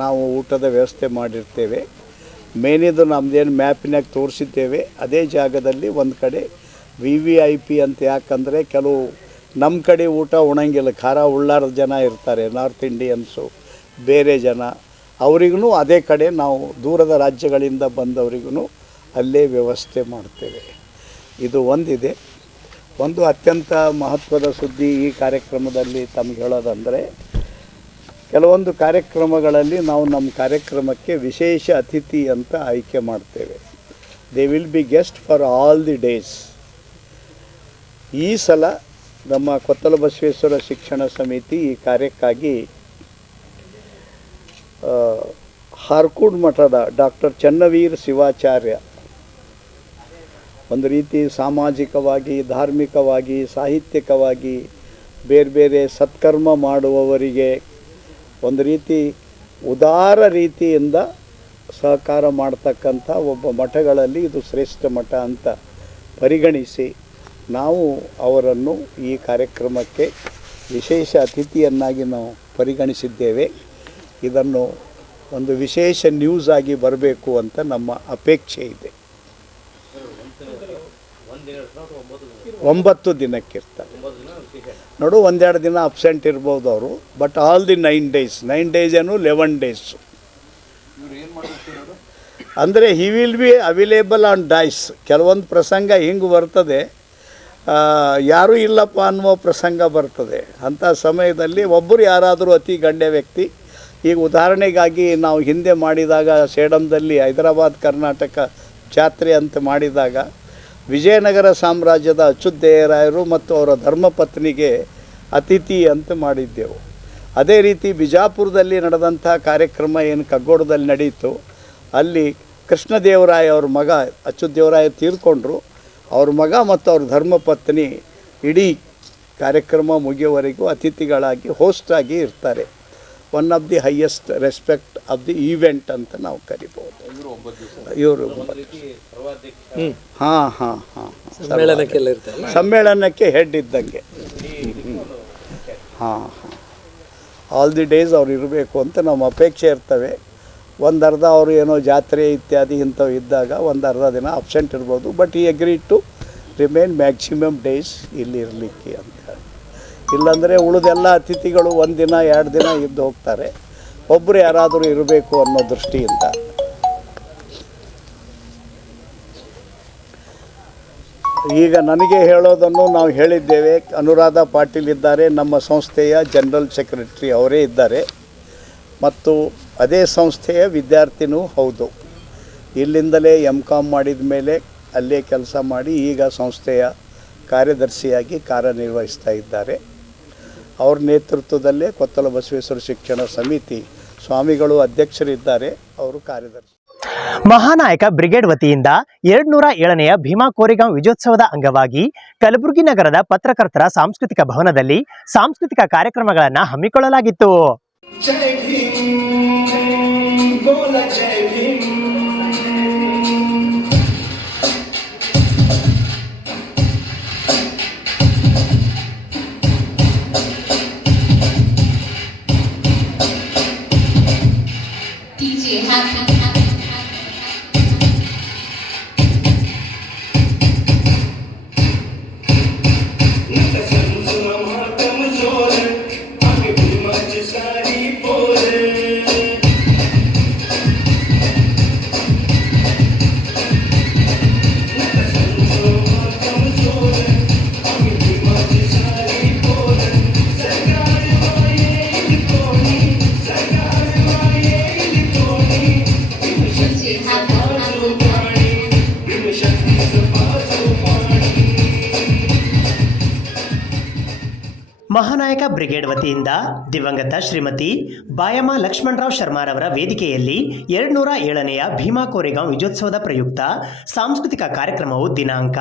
ನಾವು ಊಟದ ವ್ಯವಸ್ಥೆ ಮಾಡಿರ್ತೇವೆ. ಮೇನಿದು ನಮ್ಮದೇನು ಮ್ಯಾಪಿನಾಗ ತೋರಿಸಿದ್ದೇವೆ, ಅದೇ ಜಾಗದಲ್ಲಿ ಒಂದು ಕಡೆ VVIP ಅಂತ. ಯಾಕಂದರೆ ಕೆಲವು ನಮ್ಮ ಕಡೆ ಊಟ ಉಣಂಗಿಲ್ಲ, ಖಾರ ಉಳ್ಳಾರದ ಜನ ಇರ್ತಾರೆ, ನಾರ್ತ್ ಇಂಡಿಯನ್ಸು, ಬೇರೆ ಜನ, ಅವರಿಗೂ ಅದೇ ಕಡೆ ನಾವು ದೂರದ ರಾಜ್ಯಗಳಿಂದ ಬಂದವರಿಗೂ ಅಲ್ಲೇ ವ್ಯವಸ್ಥೆ ಮಾಡ್ತೇವೆ. ಇದು ಒಂದಿದೆ. ಒಂದು ಅತ್ಯಂತ ಮಹತ್ವದ ಸುದ್ದಿ ಈ ಕಾರ್ಯಕ್ರಮದಲ್ಲಿ ತಮಗೆ ಹೇಳೋದಂದರೆ, ಕೆಲವೊಂದು ಕಾರ್ಯಕ್ರಮಗಳಲ್ಲಿ ನಾವು ನಮ್ಮ ಕಾರ್ಯಕ್ರಮಕ್ಕೆ ವಿಶೇಷ ಅತಿಥಿ ಅಂತ ಆಯ್ಕೆ ಮಾಡ್ತೇವೆ. They will be guest for all the days. ಈ ಸಲ ನಮ್ಮ ಕೊತ್ತಲ ಬಸವೇಶ್ವರ ಶಿಕ್ಷಣ ಸಮಿತಿ ಈ ಕಾರ್ಯಕ್ಕಾಗಿ ಹಾರ್ಕೂಡ್ ಮಠದ ಡಾಕ್ಟರ್ ಚನ್ನವೀರ್ ಶಿವಾಚಾರ್ಯ, ಒಂದು ರೀತಿ ಸಾಮಾಜಿಕವಾಗಿ, ಧಾರ್ಮಿಕವಾಗಿ, ಸಾಹಿತ್ಯಿಕವಾಗಿ ಬೇರೆ ಬೇರೆ ಸತ್ಕರ್ಮ ಮಾಡುವವರಿಗೆ ಒಂದು ರೀತಿ ಉದಾರ ರೀತಿಯಿಂದ ಸಹಕಾರ ಮಾಡ್ತಕ್ಕಂಥ ಒಬ್ಬ ಮಠಗಳಲ್ಲಿ ಇದು ಶ್ರೇಷ್ಠ ಮಠ ಅಂತ ಪರಿಗಣಿಸಿ ನಾವು ಅವರನ್ನು ಈ ಕಾರ್ಯಕ್ರಮಕ್ಕೆ ವಿಶೇಷ ಅತಿಥಿಯನ್ನಾಗಿ ನಾವು ಪರಿಗಣಿಸಿದ್ದೇವೆ. ಇದನ್ನು ಒಂದು ವಿಶೇಷ ನ್ಯೂಸ್ ಆಗಿ ಬರಬೇಕು ಅಂತ ನಮ್ಮ ಅಪೇಕ್ಷೆ ಇದೆ. 9 ದಿನಕ್ಕಿರ್ತಾರೆ ನೋಡು. 1-2 ದಿನ ಅಬ್ಸೆಂಟ್ ಇರ್ಬೋದು ಅವರು, but all the 9 days, 9 days ಏನು 11 ಡೇಸ್ ಅಂದರೆ he will be available on dais. ಕೆಲವೊಂದು ಪ್ರಸಂಗ ಹಿಂಗೆ ಬರ್ತದೆ, ಯಾರೂ ಇಲ್ಲಪ್ಪ ಅನ್ನುವ ಪ್ರಸಂಗ ಬರ್ತದೆ. ಅಂಥ ಸಮಯದಲ್ಲಿ ಒಬ್ಬರು ಯಾರಾದರೂ ಅತಿ ಗಣ್ಯ ವ್ಯಕ್ತಿ, ಈಗ ಉದಾಹರಣೆಗಾಗಿ ನಾವು ಹಿಂದೆ ಮಾಡಿದಾಗ ಸೇಡಂದಲ್ಲಿ ಹೈದರಾಬಾದ್ ಕರ್ನಾಟಕ ಜಾತ್ರೆ ಅಂತ ಮಾಡಿದಾಗ ವಿಜಯನಗರ ಸಾಮ್ರಾಜ್ಯದ ಅಚ್ಯುತದೇವರಾಯರು ಮತ್ತು ಅವರ ಧರ್ಮಪತ್ನಿಗೆ ಅತಿಥಿ ಅಂತ ಮಾಡಿದ್ದೆವು. ಅದೇ ರೀತಿ ಬಿಜಾಪುರದಲ್ಲಿ ನಡೆದಂಥ ಕಾರ್ಯಕ್ರಮ ಏನು ಕಗ್ಗೋಡದಲ್ಲಿ ನಡೀತು, ಅಲ್ಲಿ ಕೃಷ್ಣದೇವರಾಯ ಅವ್ರ ಮಗ, ಅಚ್ಯುತದೇವರಾಯ ತೀರ್ಕೊಂಡ್ರು, ಅವ್ರ ಮಗ ಮತ್ತು ಅವ್ರ ಧರ್ಮಪತ್ನಿ ಇಡೀ ಕಾರ್ಯಕ್ರಮ ಮುಗಿಯುವವರೆಗೂ ಅತಿಥಿಗಳಾಗಿ ಹೋಸ್ಟಾಗಿ ಇರ್ತಾರೆ. One of the highest respect of the event ಅಂತ ನಾವು ಕರಿಬೋದು. ಇವರು ಸಮ್ಮೇಳನಕ್ಕೆ ಹೆಡ್ ಇದ್ದಂಗೆ. ಆಲ್ ದಿ ಡೇಸ್ ಅವ್ರು ಇರಬೇಕು ಅಂತ ನಮ್ಮ ಅಪೇಕ್ಷೆ ಇರ್ತವೆ. ಒಂದು ಅರ್ಧ ಅವರು ಏನೋ ಜಾತ್ರೆ ಇತ್ಯಾದಿ ಇಂಥವು ಇದ್ದಾಗ 1 ಅರ್ಧ ದಿನ ಅಬ್ಸೆಂಟ್ ಇರ್ಬೋದು. ಬಟ್ ಈ agree to remain maximum days ಇಲ್ಲಿ ಇರಲಿಕ್ಕೆ ಅಂತ. ಇಲ್ಲಾಂದರೆ ಉಳಿದೆಲ್ಲ ಅತಿಥಿಗಳು 1 ದಿನ 2 ದಿನ ಇದ್ದು ಹೋಗ್ತಾರೆ. ಒಬ್ಬರು ಯಾರಾದರೂ ಇರಬೇಕು ಅನ್ನೋ ದೃಷ್ಟಿಯಿಂದ ಈಗ ನನಗೆ ಹೇಳೋದನ್ನು ನಾವು ಹೇಳಿದ್ದೇವೆ. ಅನುರಾಧ ಪಾಟೀಲ್ ಇದ್ದಾರೆ, ನಮ್ಮ ಸಂಸ್ಥೆಯ ಜನರಲ್ ಸೆಕ್ರೆಟರಿ ಅವರೇ ಇದ್ದಾರೆ, ಮತ್ತು ಅದೇ ಸಂಸ್ಥೆಯ ವಿದ್ಯಾರ್ಥಿನೂ ಹೌದು. ಇಲ್ಲಿಂದಲೇ MCOM ಮಾಡಿದ ಮೇಲೆ ಅಲ್ಲೇ ಕೆಲಸ ಮಾಡಿ ಈಗ ಸಂಸ್ಥೆಯ ಕಾರ್ಯದರ್ಶಿಯಾಗಿ ಕಾರ್ಯನಿರ್ವಹಿಸ್ತಾ ಇದ್ದಾರೆ. ಅವ್ರ ನೇತೃತ್ವದಲ್ಲೇ ಕೊತ್ತಲ ಬಸವೇಶ್ವರ ಶಿಕ್ಷಣ ಸಮಿತಿ ಸ್ವಾಮಿಗಳು ಅಧ್ಯಕ್ಷರಿದ್ದಾರೆ, ಅವರು ಕಾರ್ಯದರ್ಶಿ. ಮಹಾನಾಯಕ ಬ್ರಿಗೇಡ್ ವತಿಯಿಂದ 207ನೆಯ ಭೀಮಾ ಕೋರೆಗಾಂವ್ ವಿಜಯೋತ್ಸವದ ಅಂಗವಾಗಿ ಕಲಬುರಗಿ ನಗರದ ಪತ್ರಕರ್ತರ ಸಾಂಸ್ಕೃತಿಕ ಭವನದಲ್ಲಿ ಸಾಂಸ್ಕೃತಿಕ ಕಾರ್ಯಕ್ರಮಗಳನ್ನು ಹಮ್ಮಿಕೊಳ್ಳಲಾಗಿತ್ತು. ಮಹಾನಾಯಕ ಬ್ರಿಗೇಡ್ ವತಿಯಿಂದ ದಿವಂಗತ ಶ್ರೀಮತಿ ಬಾಯಮ್ಮ ಲಕ್ಷ್ಮಣರಾವ್ ಶರ್ಮಾರವರ ವೇದಿಕೆಯಲ್ಲಿ 207ನೆಯ ಭೀಮಾ ಕೋರೆಗಾಂವ್ ವಿಜಯೋತ್ಸವದ ಪ್ರಯುಕ್ತ ಸಾಂಸ್ಕೃತಿಕ ಕಾರ್ಯಕ್ರಮವು ದಿನಾಂಕ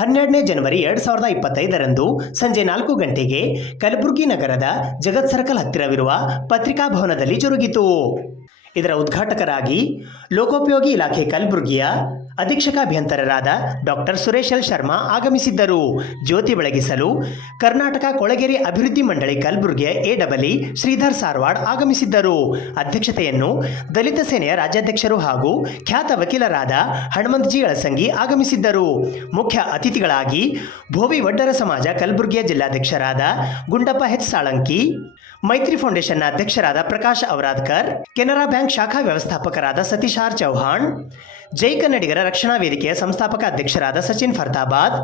12ನೇ ಜನವರಿ 2025ರಂದು ಸಂಜೆ 4 ಗಂಟೆಗೆ ಕಲಬುರಗಿ ನಗರದ ಜಗತ್ ಸರ್ಕಲ್ ಹತ್ತಿರವಿರುವ ಪತ್ರಿಕಾ ಭವನದಲ್ಲಿ ಜರುಗಿತು. ಇದರ ಉದ್ಘಾಟಕರಾಗಿ ಲೋಕೋಪಯೋಗಿ ಇಲಾಖೆ ಕಲಬುರಗಿಯ ಅಧೀಕ್ಷಕಾಭಿಯಂತರರಾದ ಡಾಕ್ಟರ್ ಸುರೇಶ್ ಎಲ್ ಶರ್ಮಾ ಆಗಮಿಸಿದ್ದರು. ಜ್ಯೋತಿ ಬೆಳಗಿಸಲು ಕರ್ನಾಟಕ ಕೊಳಗೇರಿ ಅಭಿವೃದ್ಧಿ ಮಂಡಳಿ ಕಲಬುರಗಿಯ AEE ಶ್ರೀಧರ್ ಸಾರವಾಡ್ ಆಗಮಿಸಿದ್ದರು. ಅಧ್ಯಕ್ಷತೆಯನ್ನು ದಲಿತ ಸೇನೆಯ ರಾಜ್ಯಾಧ್ಯಕ್ಷರು ಹಾಗೂ ಖ್ಯಾತ ವಕೀಲರಾದ ಹನುಮಂತಜಿ ಅಳಸಂಗಿ ಆಗಮಿಸಿದ್ದರು. ಮುಖ್ಯ ಅತಿಥಿಗಳಾಗಿ ಭೋವಿ ವಡ್ಡರ ಸಮಾಜ ಕಲಬುರಗಿಯ ಜಿಲ್ಲಾಧ್ಯಕ್ಷರಾದ ಗುಂಡಪ್ಪ H. ಸಾಳಂಕಿ, ಮೈತ್ರಿ ಫೌಂಡೇಶನ್ನ ಅಧ್ಯಕ್ಷರಾದ ಪ್ರಕಾಶ್ ಔರಾದ್ಕರ್, ಕೆನರಾ ಬ್ಯಾಂಕ್ ಶಾಖಾ ವ್ಯವಸ್ಥಾಪಕರಾದ ಸತೀಶ್ ಆರ್ ಚೌಹಾಣ್, ಜೈ ಕನ್ನಡಿಗರ ರಕ್ಷಣಾ ವೇದಿಕೆಯ ಸಂಸ್ಥಾಪಕ ಅಧ್ಯಕ್ಷರಾದ ಸಚಿನ್ ಫರ್ತಾಬಾದ್,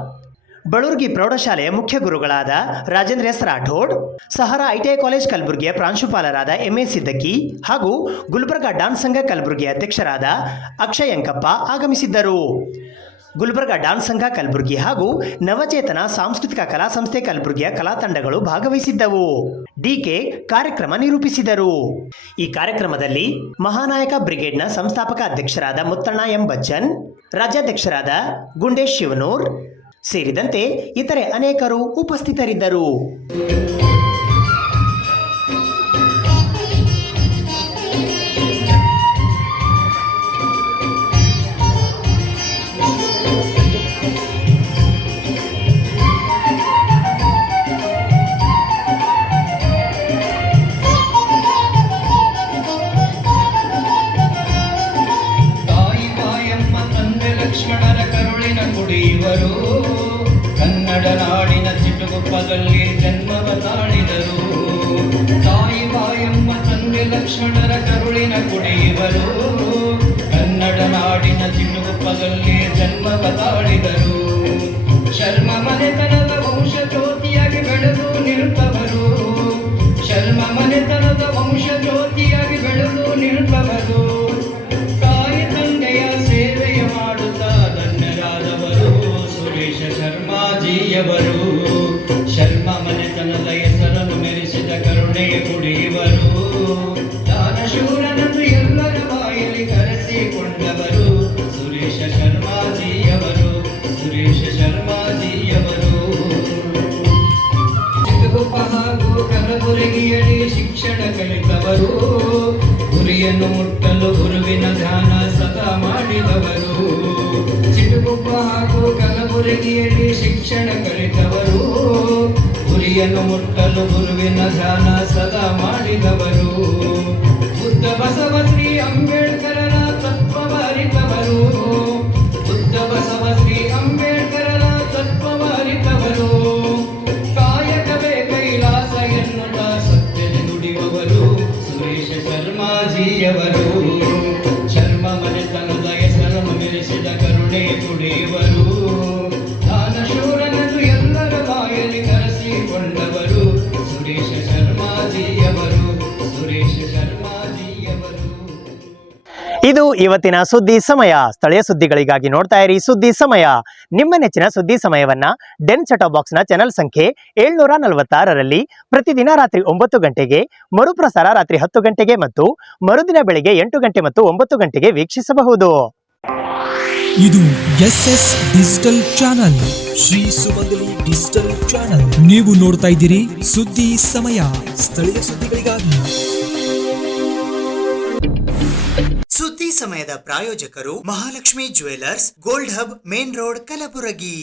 ಬಳೂರ್ಗಿ ಪ್ರೌಢಶಾಲೆಯ ಮುಖ್ಯ ಗುರುಗಳಾದ Rajendra S Rathod, Sahara ITI college ಕಲಬುರಗಿಯ ಪ್ರಾಂಶುಪಾಲರಾದ MA ಸಿದ್ದಕ್ಕಿ ಹಾಗೂ ಗುಲ್ಬರ್ಗಾ ಡಾನ್ಸ್ ಸಂಘ ಕಲಬುರಗಿಯ ಅಧ್ಯಕ್ಷರಾದ ಅಕ್ಷಯ್ ಅಂಕಪ್ಪ ಆಗಮಿಸಿದ್ದರು. ಗುಲ್ಬರ್ಗಾ ಡಾನ್ಸ್ ಸಂಘ ಕಲಬುರಗಿ ಹಾಗೂ ನವಚೇತನ ಸಾಂಸ್ಕೃತಿಕ ಕಲಾ ಸಂಸ್ಥೆ ಕಲಬುರಗಿಯ ಕಲಾ ತಂಡಗಳು ಭಾಗವಹಿಸಿದ್ದವು. DK ಕಾರ್ಯಕ್ರಮ ನಿರೂಪಿಸಿದರು. ಈ ಕಾರ್ಯಕ್ರಮದಲ್ಲಿ ಮಹಾನಾಯಕ ಬ್ರಿಗೇಡ್ನ ಸಂಸ್ಥಾಪಕ ಅಧ್ಯಕ್ಷರಾದ ಮುತ್ತಣ್ಣ M. ಬಚ್ಚನ್, ರಾಜ್ಯಾಧ್ಯಕ್ಷರಾದ ಗುಂಡೇಶ್ ಶಿವನೂರ್ ಸೇರಿದಂತೆ ಇತರೆ ಅನೇಕರು ಉಪಸ್ಥಿತರಿದ್ದರು. ಲಕ್ಷ್ಮಣರ ಕರುಳಿನ ಕುಡಿಯುವರು, ಕನ್ನಡ ನಾಡಿನ ಚಿಟುಗುಪ್ಪದಲ್ಲಿ ಜನ್ಮವ ತಾಳಿದರು. ತಾಯಿ ಬಾಯಮ್ಮ ತಂದೆ ಲಕ್ಷ್ಮಣರ ಕರುಳಿನ ಕುಡಿಯುವರು, ಕನ್ನಡ ನಾಡಿನ ಚಿಟುಗುಪ್ಪದಲ್ಲಿ ಜನ್ಮವ ತಾಳಿದರು. ಶರ್ಮ ಮನೆತನದ ವಂಶ ಜ್ಯೋತಿಯಾಗಿ ಬೆಳೆದು ನಿಲ್ತವರು, ಶರ್ಮ ಮನೆತನದ ವಂಶ ಜ್ಯೋತಿಯಾಗಿ ಬೆಳೆದು ನಿಲ್ತವರು. ತಾಯಿ ತಂದೆಯ ಸೇವೆಯ ಮಾಡುತ್ತಾ ಧನ್ಯರಾದವರು ಸುರೇಶ ಶರ್ಮಾಜಿಯವರು. ಶರ್ಮ ಮನೆತನದ ಹೆಸರನ್ನು ಮೆರೆಸಿದ ಕರುಣೆಯ ಕುಡಿಯುವರು, ದಾನಶೂರನನ್ನು ಎಲ್ಲರ ಬಾಯಲ್ಲಿ ಕರೆಸಿಕೊಂಡವರು ಸುರೇಶ ಶರ್ಮಾಜಿಯವರು, ಸುರೇಶ ಶರ್ಮಾಜಿಯವರು. ಚಿಕ್ಕಗುಪ್ಪ ಹಾಗೂ ಕಲಬುರಗಿಯಲ್ಲಿ ಶಿಕ್ಷಣ ಕಲಿತವರು, ಗುರಿಯನ್ನು ಮುಟ್ಟಲು ಗುರುವಿನ ಧ್ಯಾನ ಸದಾ ಮಾಡಿದವರು. ಚಿಟುಗುಪ್ಪ ಹಾಗೂ ಕಲಬುರಗಿಯಲ್ಲಿ ಶಿಕ್ಷಣ ಕಲಿತವರು, ಗುರಿಯನ್ನು ಮುಟ್ಟಲು ಗುರುವಿನ ಧ್ಯಾನ ಸದಾ ಮಾಡಿದವರು. ಬುದ್ಧ ಬಸವ ಶ್ರೀ ಅಂಬೇಡ್ಕರರ ತತ್ವವ ಅರಿತವರು, ಬುದ್ಧ ಬಸವ ಶ್ರೀ ಅಂಬೇಡ್ಕರರ ತತ್ವ ಇದು ಇವತ್ತಿನ ಸುದ್ದಿ ಸಮಯ. ಸ್ಥಳೀಯ ಸುದ್ದಿಗಳಿಗಾಗಿ ನೋಡ್ತಾ ಇರಿ ಸುದ್ದಿ ಸಮಯ. ನಿಮ್ಮ ನೆಚ್ಚಿನ ಸುದ್ದಿ ಸಮಯವನ್ನ ಡೆನ್ ಸೆಟಾಪ್ ಬಾಕ್ಸ್ ನ ಚಾನೆಲ್ ಸಂಖ್ಯೆ 746ರಲ್ಲಿ ಪ್ರತಿದಿನ ರಾತ್ರಿ 9 ಗಂಟೆಗೆ, ಮರುಪ್ರಸಾರ ರಾತ್ರಿ 10 ಗಂಟೆಗೆ ಮತ್ತು ಮರುದಿನ ಬೆಳಿಗ್ಗೆ 8 ಗಂಟೆ ಮತ್ತು 9 ಗಂಟೆಗೆ ವೀಕ್ಷಿಸಬಹುದು. ಇದು SS ಡಿಜಿಟಲ್ ಚಾನಲ್, ಶ್ರೀ ಸುಮಂಗಲಿ ಡಿಜಿಟಲ್ ಚಾನಲ್. ನೀವು ನೋಡ್ತಾ ಇದ್ದೀರಿ ಸುದ್ದಿ ಸಮಯ, ಸ್ಥಳೀಯ ಸುದ್ದಿಗಳಿಗಾಗಿ. ಸುದ್ದಿ ಸಮಯದ ಪ್ರಾಯೋಜಕರು Mahalakshmi jewellers, gold hub, main road, Kalaburagi.